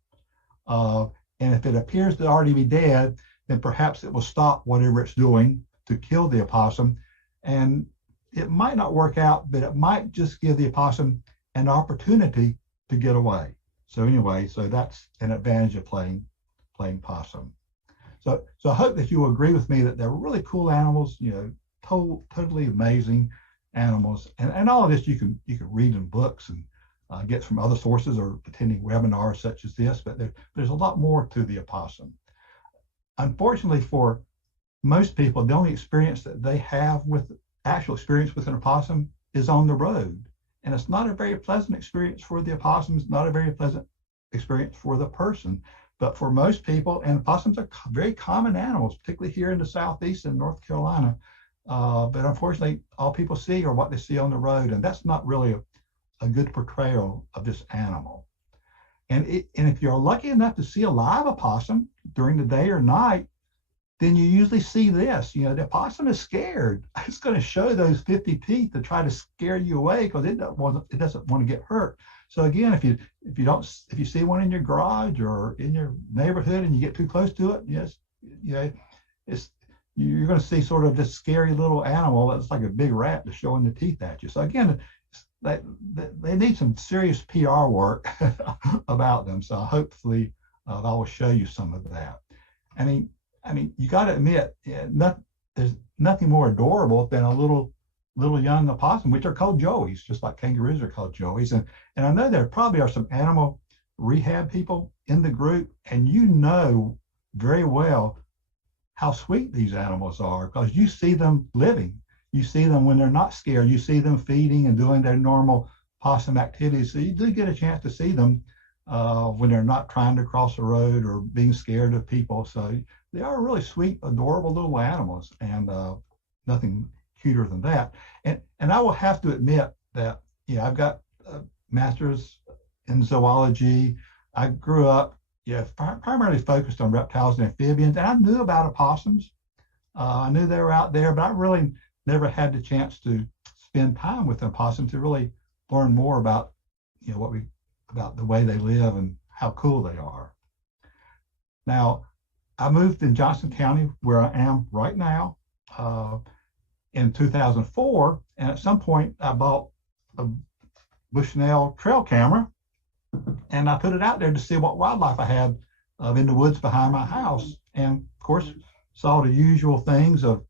and if it appears to already be dead, then perhaps it will stop whatever it's doing to kill the opossum. And it might not work out, but it might just give the opossum an opportunity to get away. So anyway, so that's an advantage of playing possum. So I hope that you will agree with me that they're really cool animals, totally amazing animals. And all of this you can read in books and get from other sources or attending webinars such as this, but there's a lot more to the opossum. Unfortunately, for most people, the only experience that they have with actual experience with an opossum is on the road. And it's not a very pleasant experience for the opossums, not a very pleasant experience for the person. But for most people, and opossums are very common animals, particularly here in the Southeast and North Carolina. But unfortunately, all people see are what they see on the road. And that's not really a good portrayal of this animal. And if you're lucky enough to see a live opossum during the day or night, then you usually see this. You know, the opossum is scared. It's going to show those 50 teeth to try to scare you away because it doesn't want to get hurt. So again, if you see one in your garage or in your neighborhood and you get too close to it, yes, you know, you're going to see sort of this scary little animal that's like a big rat that's showing the teeth at you. So again, they need some serious PR work about them. So hopefully I will show you some of that. I mean, you got to admit, there's nothing more adorable than a little young opossum, which are called joeys, just like kangaroos are called joeys. And I know there probably are some animal rehab people in the group, and you know very well how sweet these animals are because you see them living. You see them when they're not scared. You see them feeding and doing their normal possum activities. So you do get a chance to see them when they're not trying to cross the road or being scared of people. So they are really sweet, adorable little animals, and nothing cuter than that. And I will have to admit that, yeah, I've got a master's in zoology. I grew up, primarily focused on reptiles and amphibians, and I knew about opossums. I knew they were out there, but I really never had the chance to spend time with an opossum to really learn more about, about the way they live and how cool they are. Now, I moved in Johnson County, where I am right now, in 2004, and at some point I bought a Bushnell trail camera, and I put it out there to see what wildlife I had in the woods behind my house, and of course saw the usual things of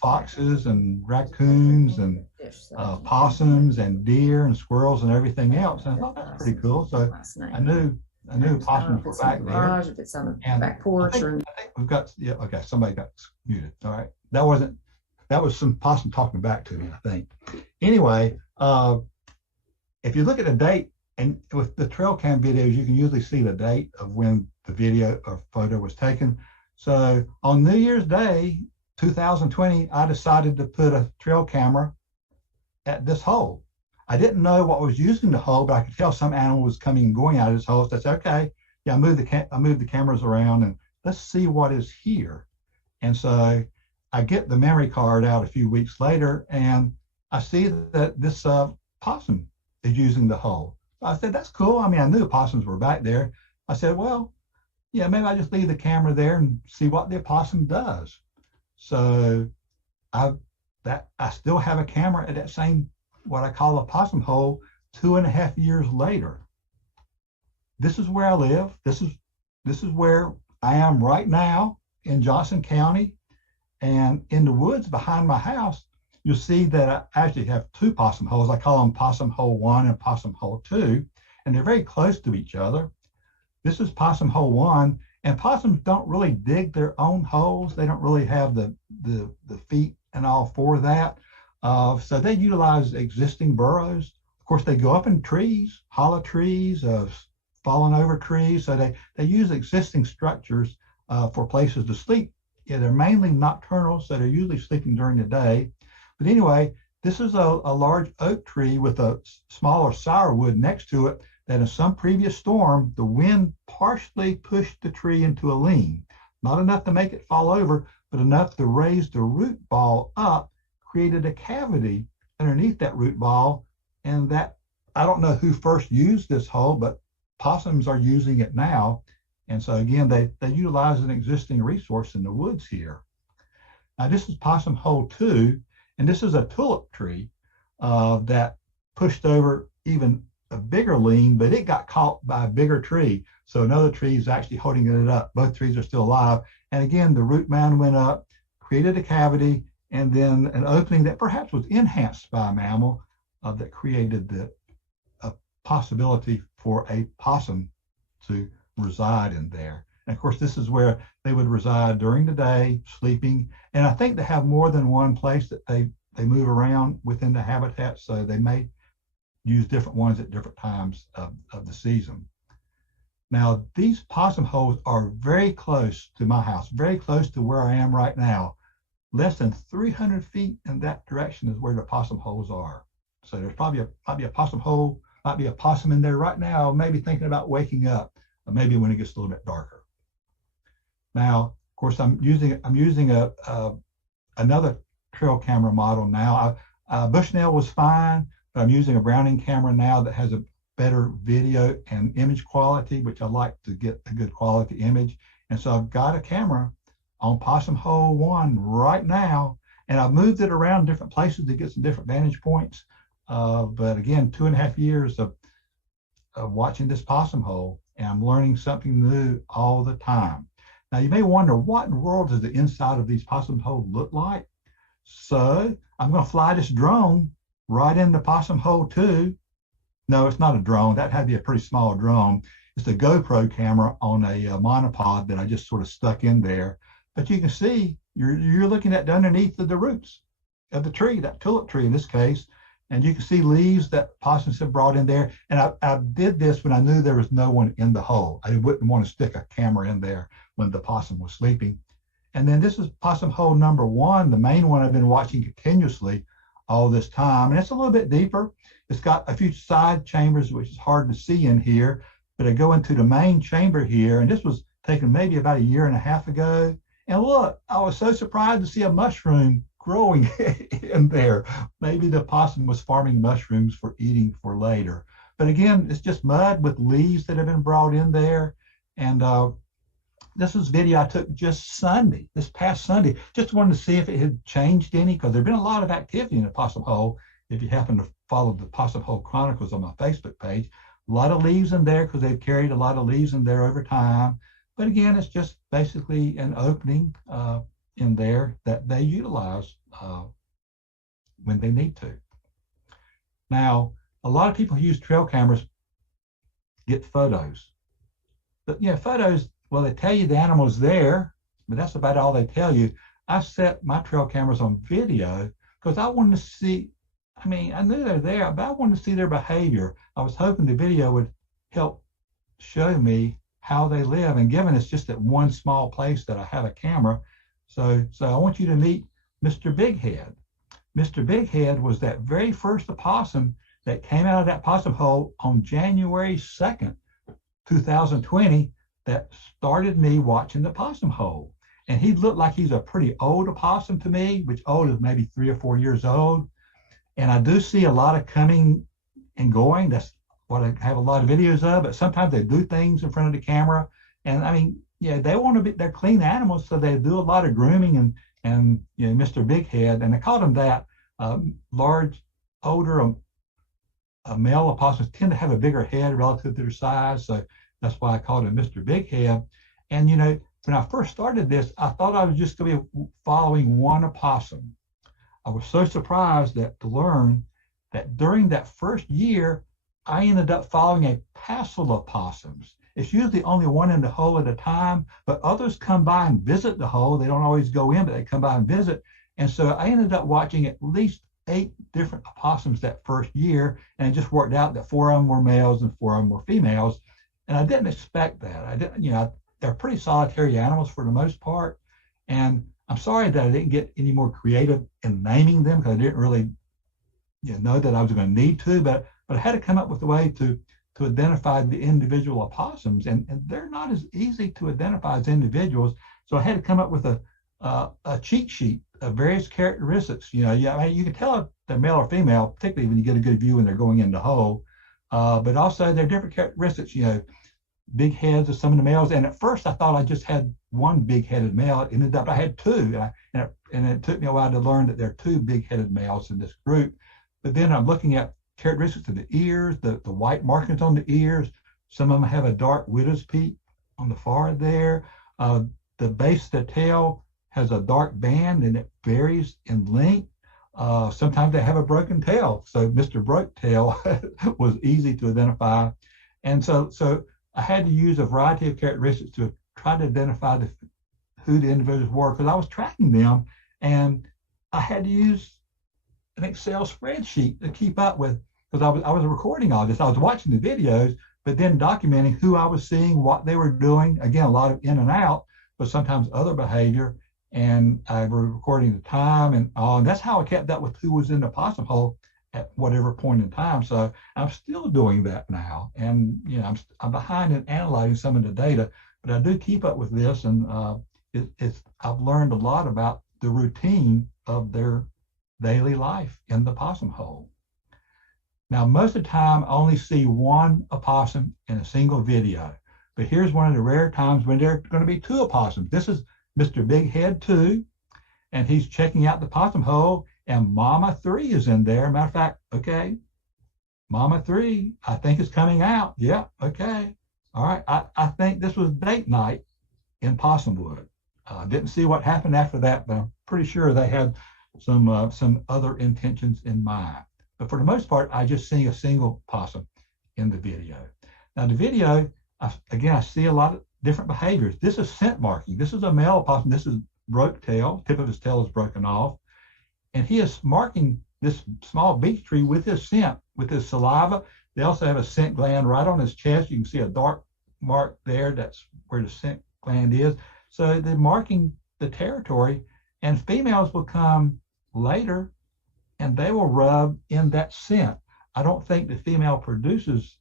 foxes and raccoons and possums and deer and squirrels and everything else. And I thought that's pretty cool. So I knew possums were back there. If it's on the back porch, I think we've got, okay, somebody got muted. All right, that was some possum talking back to me, I think. Anyway, if you look at the date, and with the trail cam videos, you can usually see the date of when the video or photo was taken. So on New Year's Day, 2020, I decided to put a trail camera at this hole. I didn't know what was using the hole, but I could tell some animal was coming and going out of this hole. So I said, okay, yeah, I moved the cameras around and let's see what is here. And so I get the memory card out a few weeks later, and I see that this possum is using the hole. So I said, that's cool. I mean, I knew possums were back there. I said, well, yeah, maybe I just leave the camera there and see what the opossum does. So I still have a camera at that same, what I call a possum hole, 2.5 years later. This is where I live. This is where I am right now in Johnson County. And in the woods behind my house, you'll see that I actually have two possum holes. I call them Possum Hole 1 and Possum Hole 2, and they're very close to each other. This is Possum Hole 1, and possums don't really dig their own holes. They don't really have the feet and all for that. So they utilize existing burrows. Of course, they go up in trees, hollow trees, fallen over trees. So they use existing structures for places to sleep. Yeah, they're mainly nocturnal, so they're usually sleeping during the day. But anyway, this is a large oak tree with a smaller sourwood next to it that in some previous storm, the wind partially pushed the tree into a lean. Not enough to make it fall over, but enough to raise the root ball up, created a cavity underneath that root ball. And that, I don't know who first used this hole, but possums are using it now. And so again, they utilize an existing resource in the woods here. Now this is Possum Hole 2, and this is a tulip tree that pushed over even a bigger lean, but it got caught by a bigger tree. So another tree is actually holding it up. Both trees are still alive. And again, the root mound went up, created a cavity, and then an opening that perhaps was enhanced by a mammal that created the possibility for a possum to reside in there. And of course, this is where they would reside during the day, sleeping. And I think they have more than one place that they move around within the habitat. So they may use different ones at different times of the season. Now, these possum holes are very close to my house, very close to where I am right now. Less than 300 feet in that direction is where the possum holes are. So there's probably might be a possum hole, might be a possum in there right now, maybe thinking about waking up, maybe when it gets a little bit darker. Now, of course, I'm using another trail camera model now. Bushnell was fine, but I'm using a Browning camera now that has a better video and image quality, which I like to get a good quality image. And so I've got a camera on Possum Hole 1 right now, and I've moved it around different places to get some different vantage points. But again, 2.5 years of watching this possum hole, and I'm learning something new all the time. Now you may wonder, what in the world does the inside of these possum holes look like? So I'm going to fly this drone right into Possum Hole 2. No, it's not a drone. That had to be a pretty small drone. It's a GoPro camera on a monopod that I just sort of stuck in there. But you can see you're looking at underneath of the roots of the tree, that tulip tree in this case, and you can see leaves that possums have brought in there. And I did this when I knew there was no one in the hole. I wouldn't want to stick a camera in there when the possum was sleeping. And then this is Possum Hole number 1, the main one I've been watching continuously all this time. And it's a little bit deeper. It's got a few side chambers, which is hard to see in here, but I go into the main chamber here, and this was taken maybe about 1.5 years ago. And look, I was so surprised to see a mushroom growing in there. Maybe the possum was farming mushrooms for eating for later. But again, it's just mud with leaves that have been brought in there. And this is video I took just Sunday, this past Sunday. Just wanted to see if it had changed any, because there's been a lot of activity in the Possum Hole. If you happen to follow the Possum Hole Chronicles on my Facebook page, a lot of leaves in there because they've carried a lot of leaves in there over time. But again, it's just basically an opening in there that they utilize when they need to. Now, a lot of people who use trail cameras get photos. But yeah, photos, well, they tell you the animal's there, but that's about all they tell you. I set my trail cameras on video because I wanted to see, I mean, I knew they're there, but I wanted to see their behavior. I was hoping the video would help show me how they live. And given it's just at one small place that I have a camera, so I want you to meet Mr. Bighead. Mr. Bighead was that very first opossum that came out of that possum hole on January 2nd, 2020, that started me watching the possum hole. And he looked like he's a pretty old opossum to me, which old is maybe 3 or 4 years old. And I do see a lot of coming and going. That's what I have a lot of videos of, but sometimes they do things in front of the camera. And I mean, yeah, they want to be, they're clean animals, so they do a lot of grooming and you know, Mr. Bighead, and they called him that. Large, older male opossums tend to have a bigger head relative to their size, so that's why I called him Mr. Bighead. And you know, when I first started this, I thought I was just going to be following one opossum. I was so surprised to learn that during that first year, I ended up following a passel of opossums. It's usually only one in the hole at a time, but others come by and visit the hole. They don't always go in, but they come by and visit. And so I ended up watching at least 8 different opossums that first year, and it just worked out that 4 of them were males and 4 of them were females. And I didn't expect that. I didn't, you know, they're pretty solitary animals for the most part. And I'm sorry that I didn't get any more creative in naming them, because I didn't really know that I was going to need to, but I had to come up with a way to identify the individual opossums, and they're not as easy to identify as individuals. So I had to come up with a cheat sheet of various characteristics. You know, yeah, I mean, you can tell if they're male or female, particularly when you get a good view when they're going in the hole. But also they're different characteristics. You know, big heads of some of the males. And at first I thought I just had one big-headed male. It ended up I had 2, and it took me a while to learn that there are 2 big-headed males in this group. But then I'm looking at characteristics of the ears, the white markings on the ears. Some of them have a dark widow's peak on the far there. The base of the tail has a dark band, and it varies in length. Sometimes they have a broken tail. So Mr. Broke Tail was easy to identify. And so I had to use a variety of characteristics to try to identify who the individuals were, because I was tracking them, and I had to use an Excel spreadsheet to keep up with, because I was recording all this. I was watching the videos, but then documenting who I was seeing, what they were doing. Again, a lot of in and out, but sometimes other behavior. And I was recording the time and all. And that's how I kept up with who was in the possum hole at whatever point in time. So I'm still doing that now. And you know, I'm behind in analyzing some of the data, but I do keep up with this. And I've learned a lot about the routine of their daily life in the possum hole. Now, most of the time, I only see one opossum in a single video, but here's one of the rare times when there are going to be two opossums. This is Mr. Big Head 2, and he's checking out the possum hole, and Mama 3 is in there. Matter of fact, okay, Mama 3, I think is coming out. Yeah, okay. All right, I think this was date night in Possumwood. Didn't see what happened after that, but I'm pretty sure they had some other intentions in mind. But for the most part, I just see a single possum in the video. Now the video, again, I see a lot of different behaviors. This is scent marking. This is a male opossum. This is broke tail. Tip of his tail is broken off. And he is marking this small beech tree with his scent, with his saliva. They also have a scent gland right on his chest. You can see a dark mark there. That's where the scent gland is. So they're marking the territory, and females will come later and they will rub in that scent. I don't think the female produces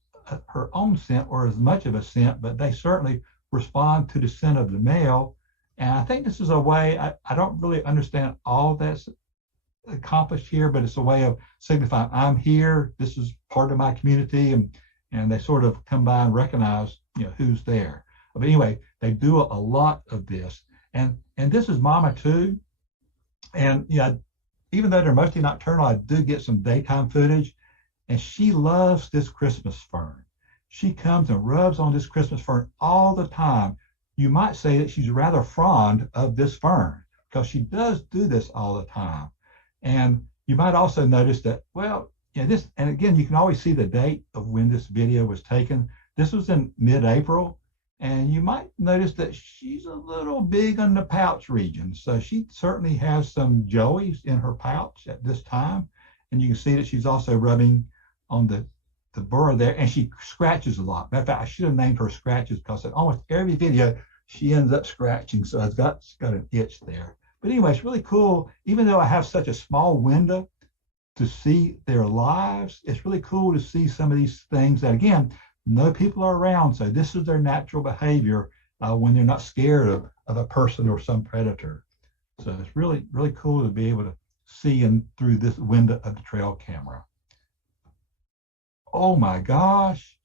her own scent or as much of a scent, but they certainly respond to the scent of the male. And I think this is a way, I don't really understand all that's accomplished here, but it's a way of signifying I'm here, this is part of my community, and they sort of come by and recognize, you know, who's there. But anyway, they do a lot of this. And this is Mama 2. And yeah, even though they're mostly nocturnal, I do get some daytime footage. And she loves this Christmas fern. She comes and rubs on this Christmas fern all the time. You might say that she's rather fond of this fern because she does do this all the time. And you might also notice that, well, yeah, this, and again, you can always see the date of when this video was taken. This was in mid-April. And you might notice that she's a little big on the pouch region. So she certainly has some joeys in her pouch at this time. And you can see that she's also rubbing on the burr there, and she scratches a lot. Matter of fact, I should have named her Scratches because in almost every video, she ends up scratching. So she's got an itch there. But anyway, it's really cool. Even though I have such a small window to see their lives, it's really cool to see some of these things that, again, no people are around, so this is their natural behavior when they're not scared of a person or some predator. So it's really, really cool to be able to see in through this window of the trail camera. Oh my gosh,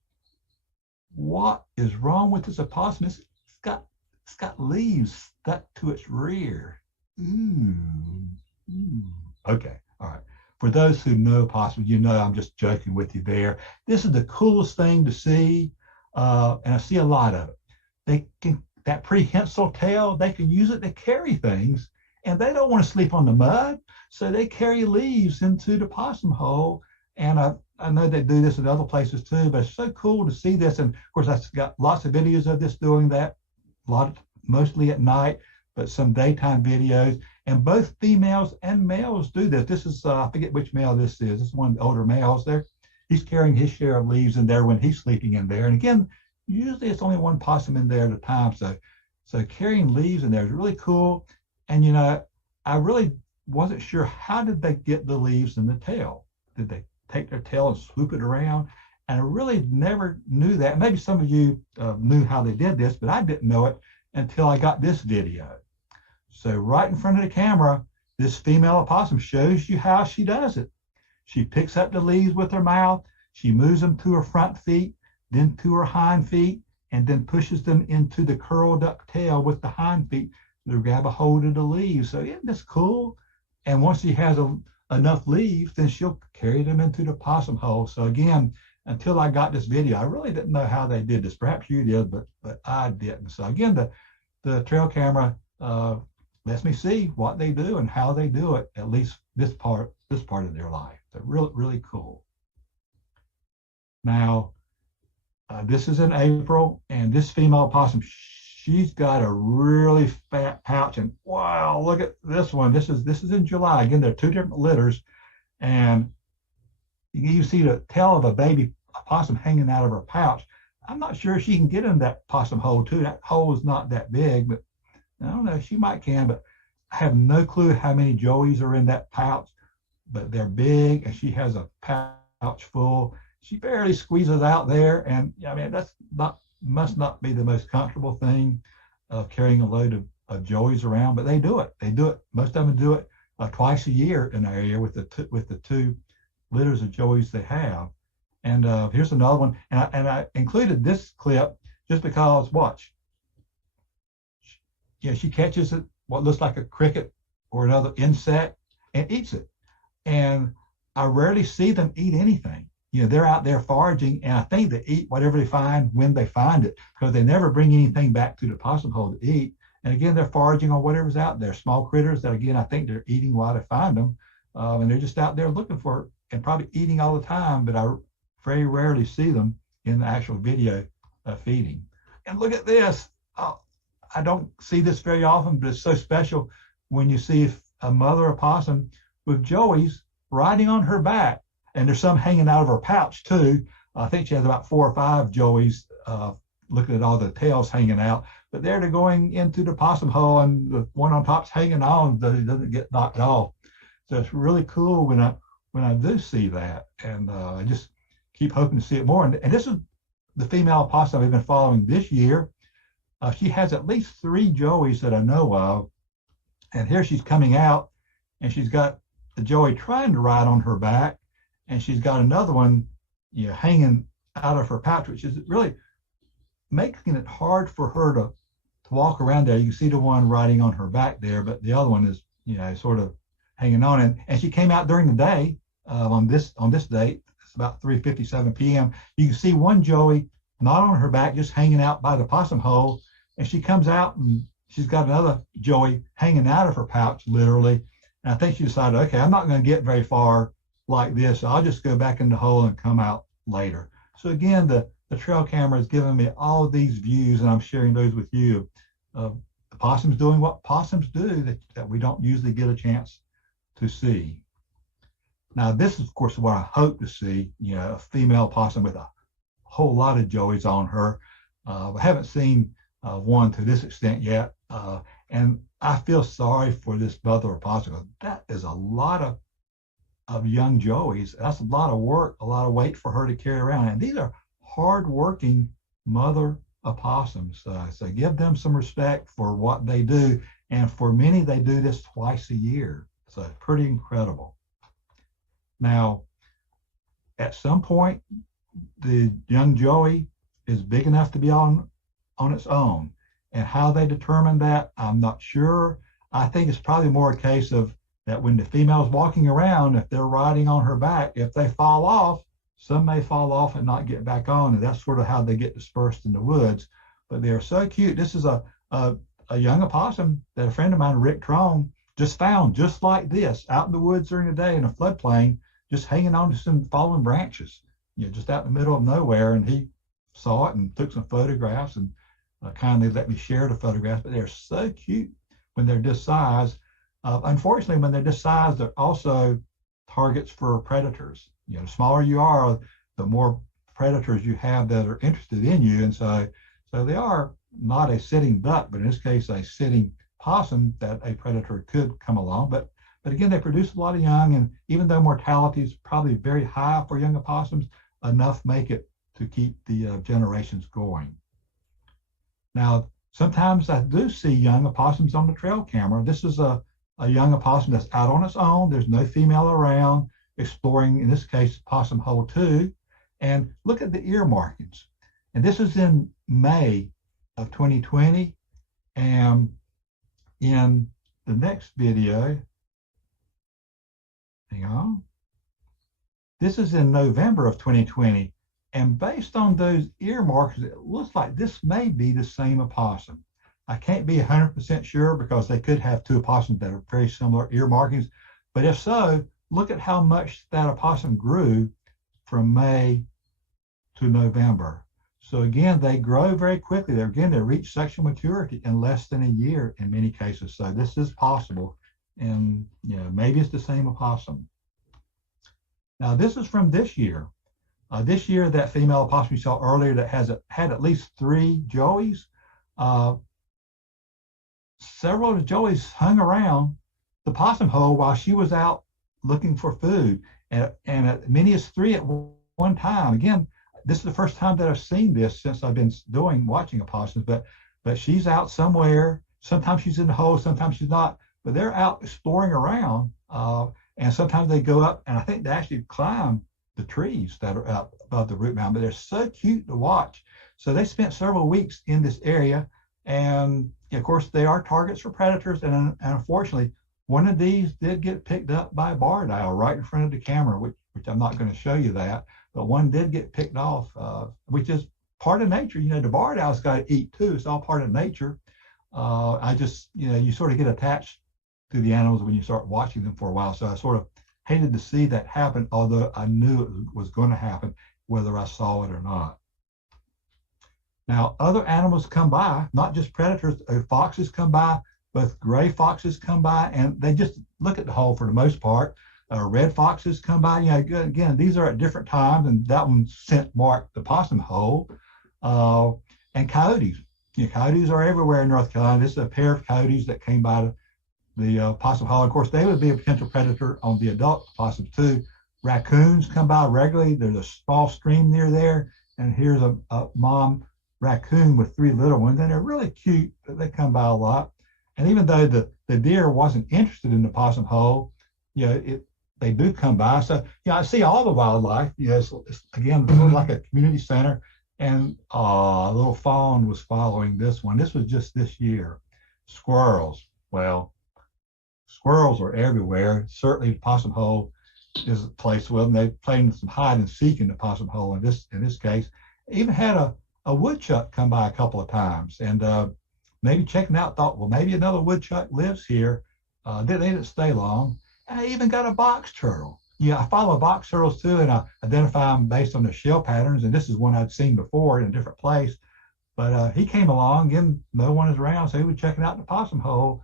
what is wrong with this opossum? It's got leaves stuck to its rear. Okay, all right. For those who know opossums, you know I'm just joking with you there. This is the coolest thing to see, and I see a lot of it. They can, that prehensile tail, they can use it to carry things, and they don't want to sleep on the mud, so they carry leaves into the possum hole. And I know they do this in other places too, but it's so cool to see this. And of course, I've got lots of videos of this doing that, mostly at night, but some daytime videos. And both females and males do this. This is, I forget which male this is. This is one of the older males there. He's carrying his share of leaves in there when he's sleeping in there. And again, usually it's only one possum in there at a time. So carrying leaves in there is really cool. And, you know, I really wasn't sure, how did they get the leaves in the tail? Did they take their tail and swoop it around? And I really never knew that. Maybe some of you knew how they did this, but I didn't know it until I got this video. So right in front of the camera, this female opossum shows you how she does it. She picks up the leaves with her mouth, she moves them to her front feet, then to her hind feet, and then pushes them into the curled up tail with the hind feet to grab a hold of the leaves. So isn't this cool? And once she has enough leaves, then she'll carry them into the possum hole. So again, until I got this video, I really didn't know how they did this. Perhaps you did, but I didn't. So again, the trail camera lets me see what they do and how they do it, at least this part of their life. So really, really cool. Now, this is in April, and this female opossum, she's got a really fat pouch, and wow, look at this one. This is in July. Again, there are two different litters, and you see the tail of a baby opossum hanging out of her pouch. I'm not sure if she can get in that possum hole too. That hole is not that big, but I don't know, she might can, but I have no clue how many joeys are in that pouch, but they're big, and she has a pouch full. She barely squeezes out there, and I mean, must not be the most comfortable thing, carrying a load joeys around, but they do it. Most of them do it twice a year in the area with the two litters of joeys they have. And here's another one. And I included this clip just because, watch. She catches it, what looks like a cricket or another insect, and eats it. And I rarely see them eat anything. They're out there foraging, and I think they eat whatever they find when they find it, because they never bring anything back to the possum hole to eat. And again, they're foraging on whatever's out there, small critters that, again, I think they're eating while they find them. And they're just out there looking for it and probably eating all the time, but I very rarely see them in the actual video feeding. And look at this. I don't see this very often, but it's so special when you see a mother opossum with joeys riding on her back, and there's some hanging out of her pouch too. I think she has about 4 or 5 joeys, looking at all the tails hanging out, but they're going into the possum hole, and the one on top's hanging on so it doesn't get knocked off. So it's really cool when I do see that, and I just keep hoping to see it more. And this is the female opossum I've been following this year. She has at least 3 joeys that I know of, and here she's coming out, and she's got the joey trying to ride on her back, and she's got another one, hanging out of her pouch, which is really making it hard for her to walk around there. You can see the one riding on her back there, but the other one is, sort of hanging on. And she came out during the day on this date. It's about 3:57 p.m. You can see one joey not on her back, just hanging out by the possum hole. And she comes out, and she's got another joey hanging out of her pouch, literally. And I think she decided, okay, I'm not going to get very far like this. So I'll just go back in the hole and come out later. So again, the trail camera is giving me all of these views, and I'm sharing those with you. The possums doing what possums do that we don't usually get a chance to see. Now, this is, of course, what I hope to see, a female possum with a whole lot of joeys on her. I haven't seen one to this extent yet. And I feel sorry for this mother opossum. That is a lot of young joeys. That's a lot of work, a lot of weight for her to carry around. And these are hardworking mother opossums. So give them some respect for what they do. And for many, they do this twice a year. So it's pretty incredible. Now, at some point, the young joey is big enough to be on its own. And how they determine that, I'm not sure. I think it's probably more a case of that when the female's walking around, if they're riding on her back, if they fall off, some may fall off and not get back on. And that's sort of how they get dispersed in the woods. But they're so cute. This is a young opossum that a friend of mine, Rick Trone, just found just like this out in the woods during the day in a floodplain, just hanging on to some fallen branches, just out in the middle of nowhere. And he saw it and took some photographs and kindly let me share the photographs. But they're so cute when they're this size. Unfortunately, when they're this size, they're also targets for predators. The smaller you are, the more predators you have that are interested in you. And so they are not a sitting duck, but in this case, a sitting possum that a predator could come along. But again, they produce a lot of young, and even though mortality is probably very high for young opossums, enough make it to keep the generations going. Now, sometimes I do see young opossums on the trail camera. This is a young opossum that's out on its own. There's no female around, exploring, in this case, possum hole 2. And look at the ear markings. And this is in May of 2020. And in the next video, hang on, this is in November of 2020. And based on those ear markers, it looks like this may be the same opossum. I can't be 100% sure because they could have 2 opossums that are very similar ear markings. But if so, look at how much that opossum grew from May to November. So again, they grow very quickly. They reach sexual maturity in less than a year in many cases. So this is possible. And maybe it's the same opossum. Now this is from this year. This year, that female opossum you saw earlier that had at least 3 joeys, several of the joeys hung around the possum hole while she was out looking for food, and as many as 3 at one time. Again, this is the first time that I've seen this since I've been watching opossums, but she's out somewhere Sometimes she's in the hole, sometimes she's not, but they're out exploring around. And sometimes they go up, and I think they actually climb the trees that are up above the root mound, but they're so cute to watch. So they spent several weeks in this area, and of course they are targets for predators, and unfortunately one of these did get picked up by a barred owl right in front of the camera, which I'm not going to show you that, but one did get picked off, which is part of nature. The barred owl's got to eat too. It's all part of nature. I just, you sort of get attached to the animals when you start watching them for a while. So I sort of hated to see that happen, although I knew it was going to happen, whether I saw it or not. Now, other animals come by, not just predators. Foxes come by, both gray foxes come by, and they just look at the hole for the most part. Red foxes come by. Again, these are at different times, and that one scent marked the possum hole. And coyotes. Coyotes are everywhere in North Carolina. This is a pair of coyotes that came by the possum hole. Of course, they would be a potential predator on the adult possums too. Raccoons come by regularly. There's a small stream near there, and here's a mom raccoon with 3 little ones, and they're really cute. They come by a lot. And even though the deer wasn't interested in the possum hole, they do come by. So I see all the wildlife. It's again like a community center. And a little fawn was following this one. This was just this year. Squirrels. Well, squirrels are everywhere. Certainly the possum hole is a place. Well, they played some hide and seek in the possum hole in this case. Even had a woodchuck come by a couple of times, and maybe checking out, thought, well, maybe another woodchuck lives here. They didn't stay long. And I even got a box turtle. I follow box turtles too, and I identify them based on their shell patterns. And this is one I'd seen before in a different place. But he came along, and no one is around, so he was checking out the possum hole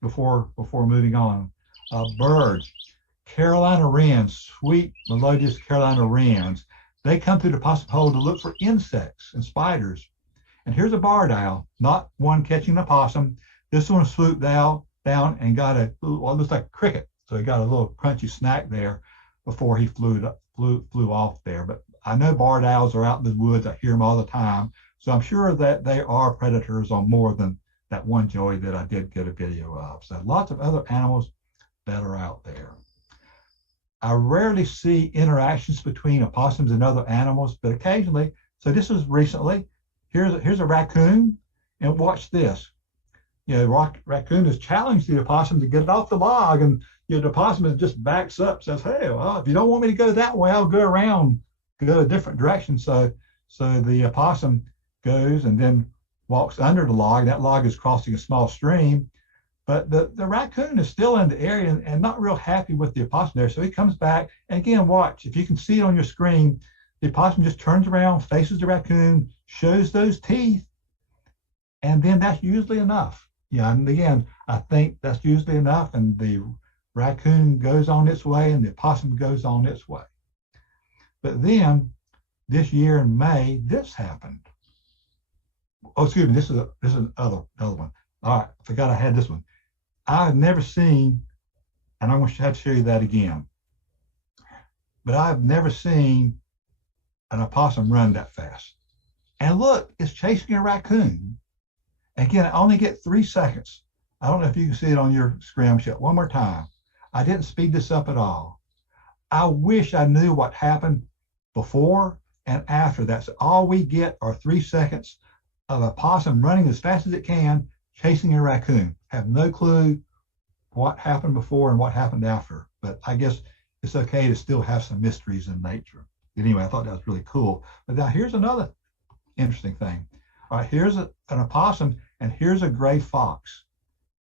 before moving on. Birds, Carolina wrens, sweet melodious Carolina wrens. They come through the possum hole to look for insects and spiders. And here's a barred owl, not one catching a possum. This one swooped down and got it looks like a cricket. So he got a little crunchy snack there before he flew off there. But I know barred owls are out in the woods. I hear them all the time. So I'm sure that they are predators on more than that one joey that I did get a video of. So lots of other animals that are out there. I rarely see interactions between opossums and other animals, but occasionally. So this was recently. Here's a raccoon, and watch this. Raccoon has challenged the opossum to get off the log, and the opossum just backs up, says, "Hey, well, if you don't want me to go that way, I'll go around, go a different direction." So the opossum goes and then walks under the log. That log is crossing a small stream, but the raccoon is still in the area and not real happy with the opossum there. So he comes back, and again, watch. If you can see it on your screen, the opossum just turns around, faces the raccoon, shows those teeth, and then that's usually enough. And again, I think that's usually enough, and the raccoon goes on its way, and the opossum goes on its way. But then, this year in May, this happened. Oh, excuse me, this is another one. All right, I forgot I had this one. I've never seen, and I'm going to have to show you that again, but I've never seen an opossum run that fast. And look, it's chasing a raccoon. Again, I only get 3 seconds. I don't know if you can see it on your screen. One more time. I didn't speed this up at all. I wish I knew what happened before and after that. So all we get are 3 seconds of a possum running as fast as it can, chasing a raccoon. Have no clue what happened before and what happened after. But I guess it's okay to still have some mysteries in nature. Anyway, I thought that was really cool. But now here's another interesting thing. All right, here's an opossum, and here's a gray fox.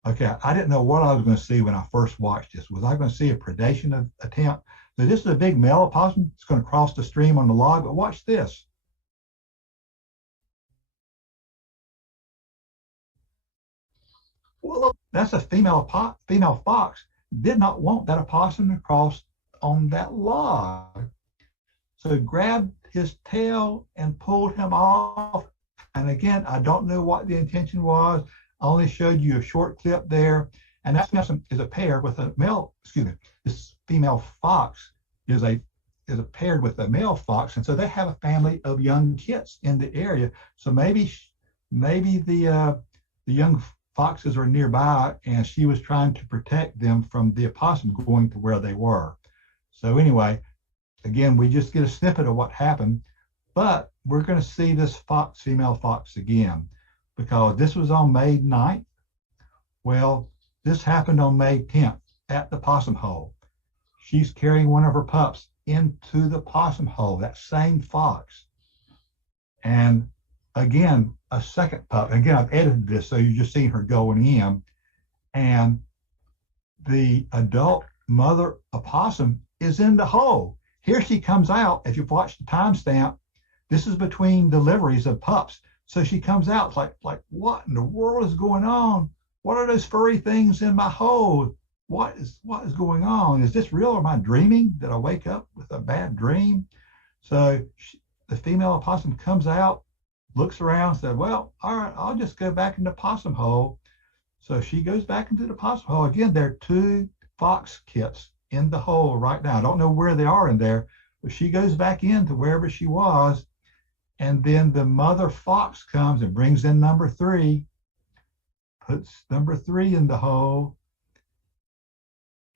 Okay, I didn't know what I was going to see when I first watched this. Was I going to see a predation attempt? So this is a big male opossum. It's going to cross the stream on the log, but watch this. Well, look, that's a female fox. Did not want that opossum to cross on that log. So grabbed his tail and pulled him off. And again, I don't know what the intention was. I only showed you a short clip there. And that is a pair with a male, this female fox is paired with a male fox. And so they have a family of young kits in the area. So maybe the the young foxes were nearby, and she was trying to protect them from the opossum going to where they were. So anyway, again, we just get a snippet of what happened, but we're going to see this fox, female fox again, because this was on May 9th. Well, this happened on May 10th at the possum hole. She's carrying one of her pups into the possum hole, that same fox. And again, a second pup. Again, I've edited this, so you're just seeing her going in. And the adult mother opossum is in the hole. Here she comes out. If you've watched the timestamp, this is between deliveries of pups. So she comes out like what in the world is going on? What are those furry things in my hole? What is going on? Is this real or am I dreaming? Did I wake up with a bad dream? So the female opossum comes out, looks around, said, well, all right, I'll just go back in the possum hole. So she goes back into the possum hole. Again, there are two fox kits in the hole right now. I don't know where they are in there, but she goes back into wherever she was. And then the mother fox comes and brings in number 3, puts number 3 in the hole,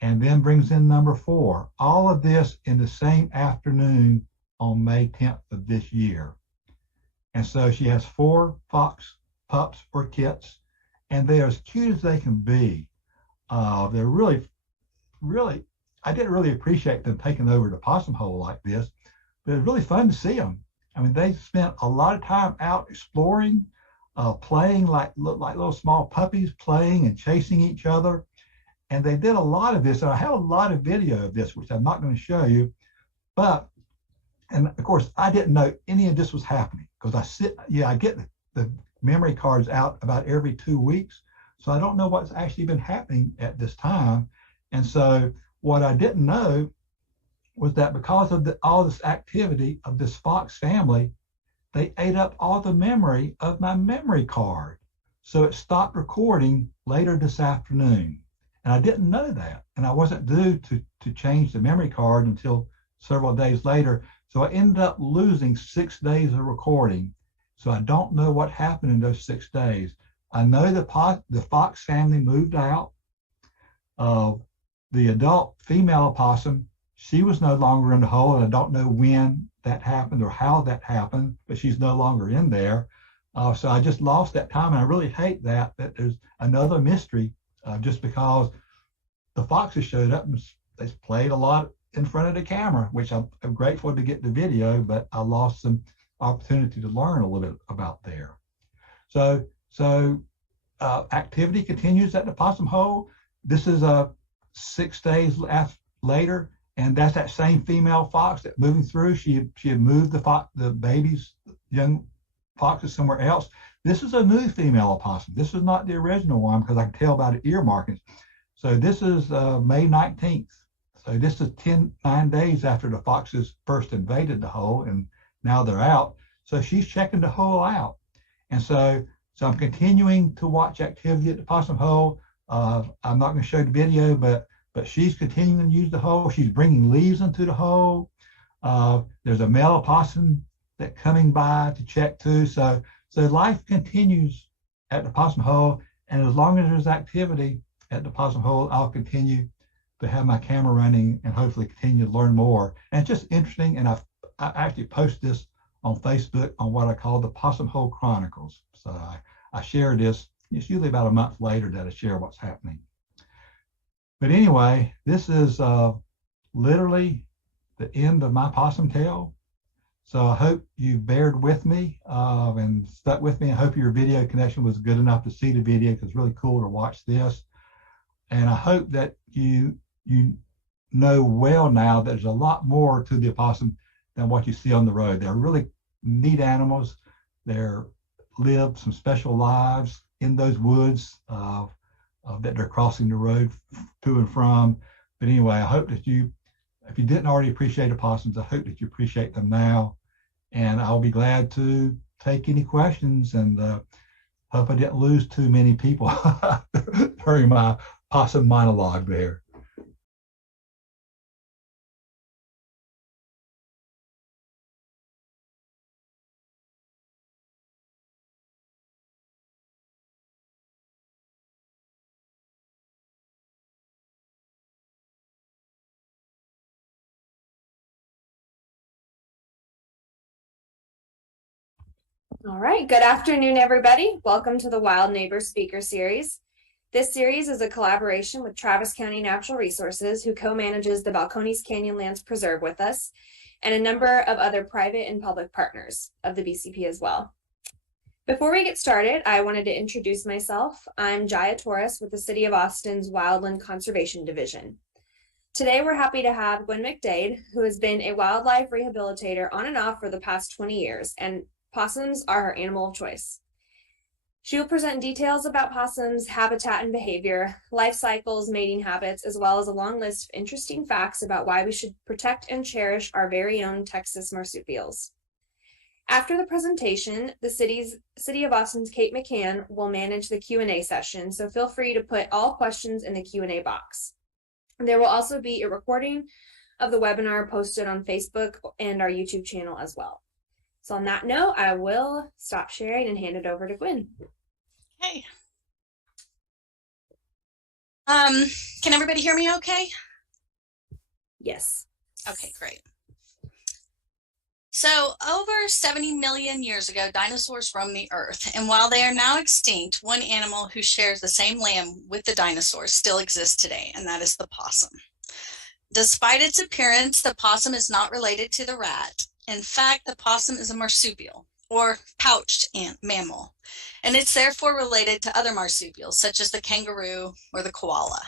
and then brings in number 4. All of this in the same afternoon on May 10th of this year. And so she has 4 fox pups or kits, and they are as cute as they can be. They're really, I didn't really appreciate them taking over the possum hole like this, but it's really fun to see them. I mean, they spent a lot of time out exploring, playing like little small puppies, playing and chasing each other. And they did a lot of this. And I have a lot of video of this, which I'm not going to show you. And of course, I didn't know any of this was happening because I get the memory cards out about every 2 weeks. So I don't know what's actually been happening at this time. And so what I didn't know was that because of all this activity of this fox family, they ate up all the memory of my memory card. So it stopped recording later this afternoon. And I didn't know that. And I wasn't due to change the memory card until several days later. So I ended up losing 6 days of recording. So I don't know what happened in those 6 days. I know the fox family moved out. The adult female opossum, she was no longer in the hole, and I don't know when that happened or how that happened, but she's no longer in there. So I just lost that time, and I really hate that there's another mystery just because the foxes showed up and they played a lot in front of the camera, which I'm grateful to get the video, but I lost some opportunity to learn a little bit about there. So activity continues at the possum hole. This is 6 days later, and that's that same female fox that moving through. She had moved the babies, young foxes somewhere else. This is a new female opossum. This is not the original one because I can tell by the ear markings. So this is May 19th. So this is 9 days after the foxes first invaded the hole, and now they're out. So she's checking the hole out. And so I'm continuing to watch activity at the possum hole. I'm not going to show the video, but she's continuing to use the hole. She's bringing leaves into the hole. There's a male opossum that coming by to check too. So life continues at the possum hole, and as long as there's activity at the possum hole, I'll continue to have my camera running and hopefully continue to learn more. And it's just interesting, and I actually post this on Facebook on what I call the Possum Hole Chronicles. So I share this. It's usually about a month later that I share what's happening. But anyway, this is literally the end of my possum tale. So I hope you bared with me and stuck with me. I hope your video connection was good enough to see the video because it's really cool to watch this. And I hope that you know well now that there's a lot more to the opossum than what you see on the road. They're really neat animals. They're live some special lives in those woods that they're crossing the road to and from. But anyway, I hope that if you didn't already appreciate opossums, I hope that you appreciate them now. And I'll be glad to take any questions, and hope I didn't lose too many people during my possum monologue there. All right, good afternoon, everybody. Welcome to the Wild Neighbors Speaker Series. This series is a collaboration with Travis County Natural Resources, who co-manages the Balcones Canyonlands Preserve with us, and a number of other private and public partners of the BCP as well. Before we get started, I wanted to introduce myself. I'm Jaya Torres with the City of Austin's Wildland Conservation Division. Today, we're happy to have Gwen McDade, who has been a wildlife rehabilitator on and off for the past 20 years, and possums are her animal of choice. She will present details about possums, habitat and behavior, life cycles, mating habits, as well as a long list of interesting facts about why we should protect and cherish our very own Texas marsupials. After the presentation, the City of Austin's Kate McCann will manage the Q&A session, so feel free to put all questions in the Q&A box. There will also be a recording of the webinar posted on Facebook and our YouTube channel as well. So on that note, I will stop sharing and hand it over to Gwen. Okay. Can everybody hear me okay? Yes. Okay, great. So over 70 million years ago, dinosaurs roamed the earth. And while they are now extinct, one animal who shares the same land with the dinosaurs still exists today, and that is the possum. Despite its appearance, the possum is not related to the rat. In fact, the possum is a marsupial, or pouched mammal, and it's therefore related to other marsupials, such as the kangaroo or the koala.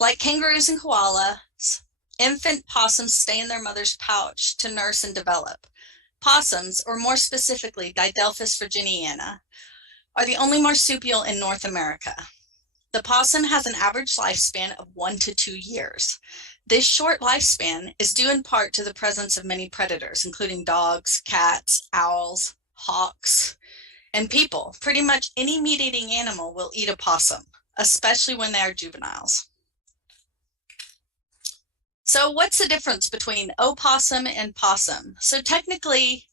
Like kangaroos and koalas, infant possums stay in their mother's pouch to nurse and develop. Possums, or more specifically Didelphis virginiana, are the only marsupial in North America. The possum has an average lifespan of 1 to 2 years. This short lifespan is due in part to the presence of many predators, including dogs, cats, owls, hawks, and people. Pretty much any meat-eating animal will eat a possum, especially when they are juveniles. So what's the difference between opossum and possum? So technically,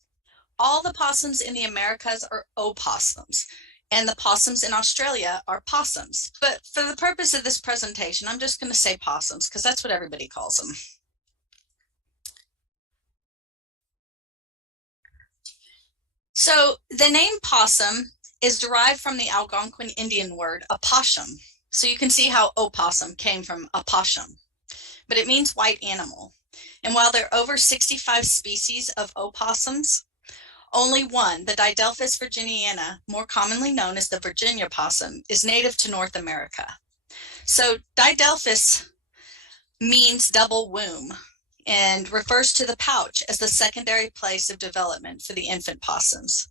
all the possums in the Americas are opossums, and the possums in Australia are possums. But for the purpose of this presentation, I'm just going to say possums because that's what everybody calls them. So the name possum is derived from the Algonquin Indian word opossum. So you can see how opossum came from opossum, but it means white animal. And while there are over 65 species of opossums, only one, the Didelphis virginiana, more commonly known as the Virginia possum, is native to North America. So Didelphis means double womb and refers to the pouch as the secondary place of development for the infant possums.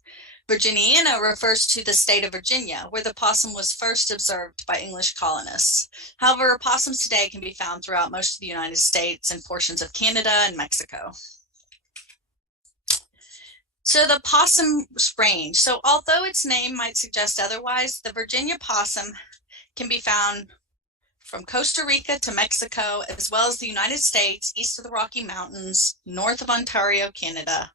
Virginiana refers to the state of Virginia, where the possum was first observed by English colonists. However, opossums today can be found throughout most of the United States and portions of Canada and Mexico. So the possum range. So although its name might suggest otherwise, the Virginia possum can be found from Costa Rica to Mexico, as well as the United States, east of the Rocky Mountains, north of Ontario, Canada.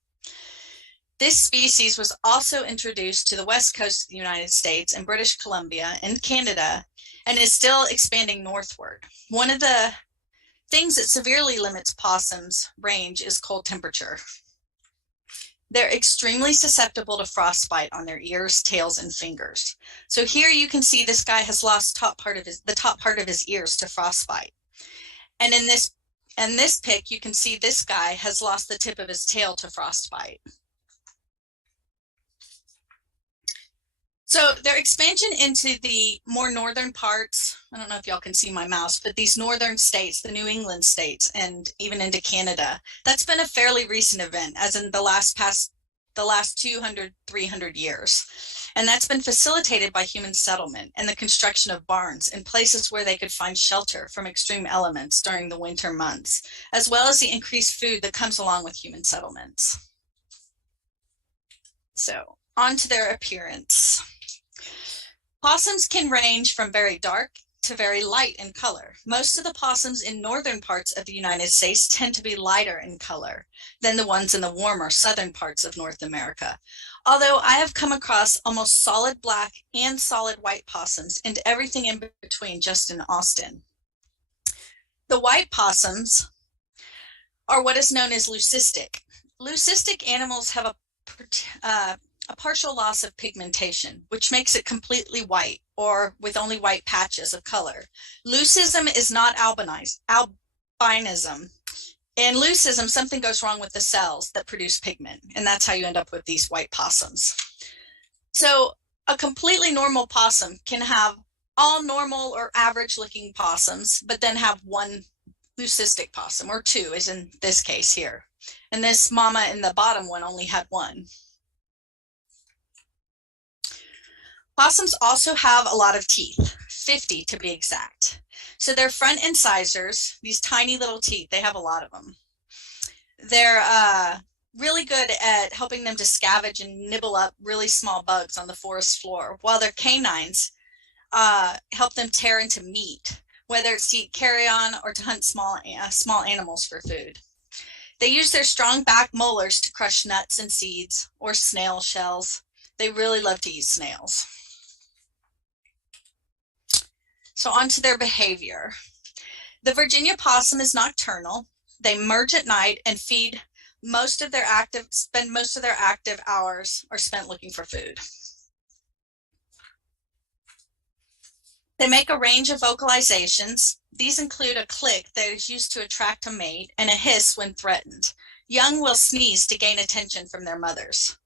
This species was also introduced to the west coast of the United States and British Columbia and Canada, and is still expanding northward. One of the things that severely limits possums' range is cold temperature. They're extremely susceptible to frostbite on their ears, tails, and fingers. So here you can see this guy has lost the top part of his ears to frostbite. And in this pic, you can see this guy has lost the tip of his tail to frostbite. So their expansion into the more northern parts, I don't know if y'all can see my mouse, but these northern states, the New England states, and even into Canada, that's been a fairly recent event, as in the last 200, 300 years. And that's been facilitated by human settlement and the construction of barns in places where they could find shelter from extreme elements during the winter months, as well as the increased food that comes along with human settlements. So on to their appearance. Possums can range from very dark to very light in color. Most of the possums in northern parts of the United States tend to be lighter in color than the ones in the warmer southern parts of North America. Although I have come across almost solid black and solid white possums and everything in between just in Austin. The white possums are what is known as leucistic. Leucistic animals have a a partial loss of pigmentation, which makes it completely white or with only white patches of color. Leucism is not albinism. In leucism, something goes wrong with the cells that produce pigment, and that's how you end up with these white possums. So a completely normal possum can have all normal or average looking possums, but then have one leucistic possum, or two, as in this case here. And this mama in the bottom one only had one. Possums also have a lot of teeth, 50 to be exact. So they're front incisors, these tiny little teeth, they have a lot of them. They're really good at helping them to scavenge and nibble up really small bugs on the forest floor, while their canines help them tear into meat, whether it's to eat carrion or to hunt small animals for food. They use their strong back molars to crush nuts and seeds or snail shells. They really love to eat snails. So on to their behavior. The Virginia possum is nocturnal. They merge at night and spend most of their active hours are spent looking for food. They make a range of vocalizations. These include a click that is used to attract a mate and a hiss when threatened. Young will sneeze to gain attention from their mothers.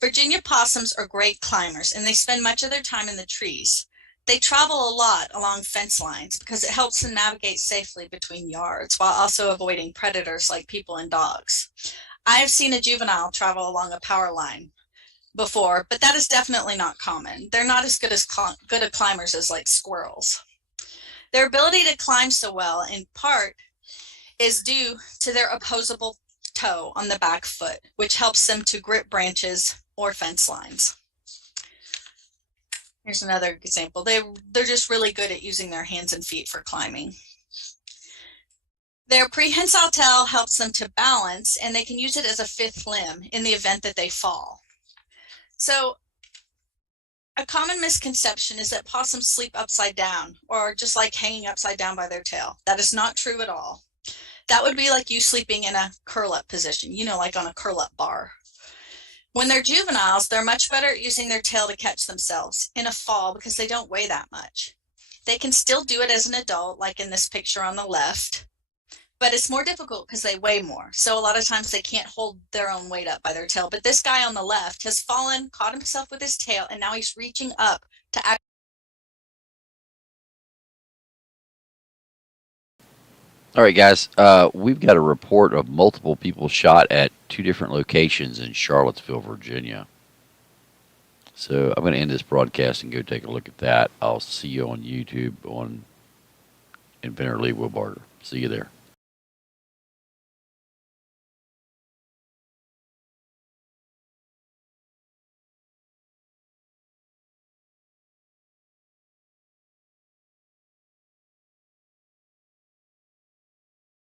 Virginia possums are great climbers, and they spend much of their time in the trees. They travel a lot along fence lines because it helps them navigate safely between yards while also avoiding predators like people and dogs. I have seen a juvenile travel along a power line before, but that is definitely not common. They're not as good at climbers as like squirrels. Their ability to climb so well in part is due to their opposable toe on the back foot, which helps them to grip branches or fence lines. Here's another example. They're just really good at using their hands and feet for climbing. Their prehensile tail helps them to balance, and they can use it as a fifth limb in the event that they fall. So a common misconception is that possums sleep upside down or just like hanging upside down by their tail. That is not true at all. That would be like you sleeping in a curl-up position, you know, like on a curl-up bar. When they're juveniles, they're much better at using their tail to catch themselves in a fall because they don't weigh that much. They can still do it as an adult, like in this picture on the left, but it's more difficult because they weigh more. So a lot of times they can't hold their own weight up by their tail. But this guy on the left has fallen, caught himself with his tail, and now he's reaching up to act. All right, guys, we've got a report of multiple people shot at 2 different locations in Charlottesville, Virginia. So I'm going to end this broadcast and go take a look at that. I'll see you on YouTube on Inventor Lee Wilbarger. See you there.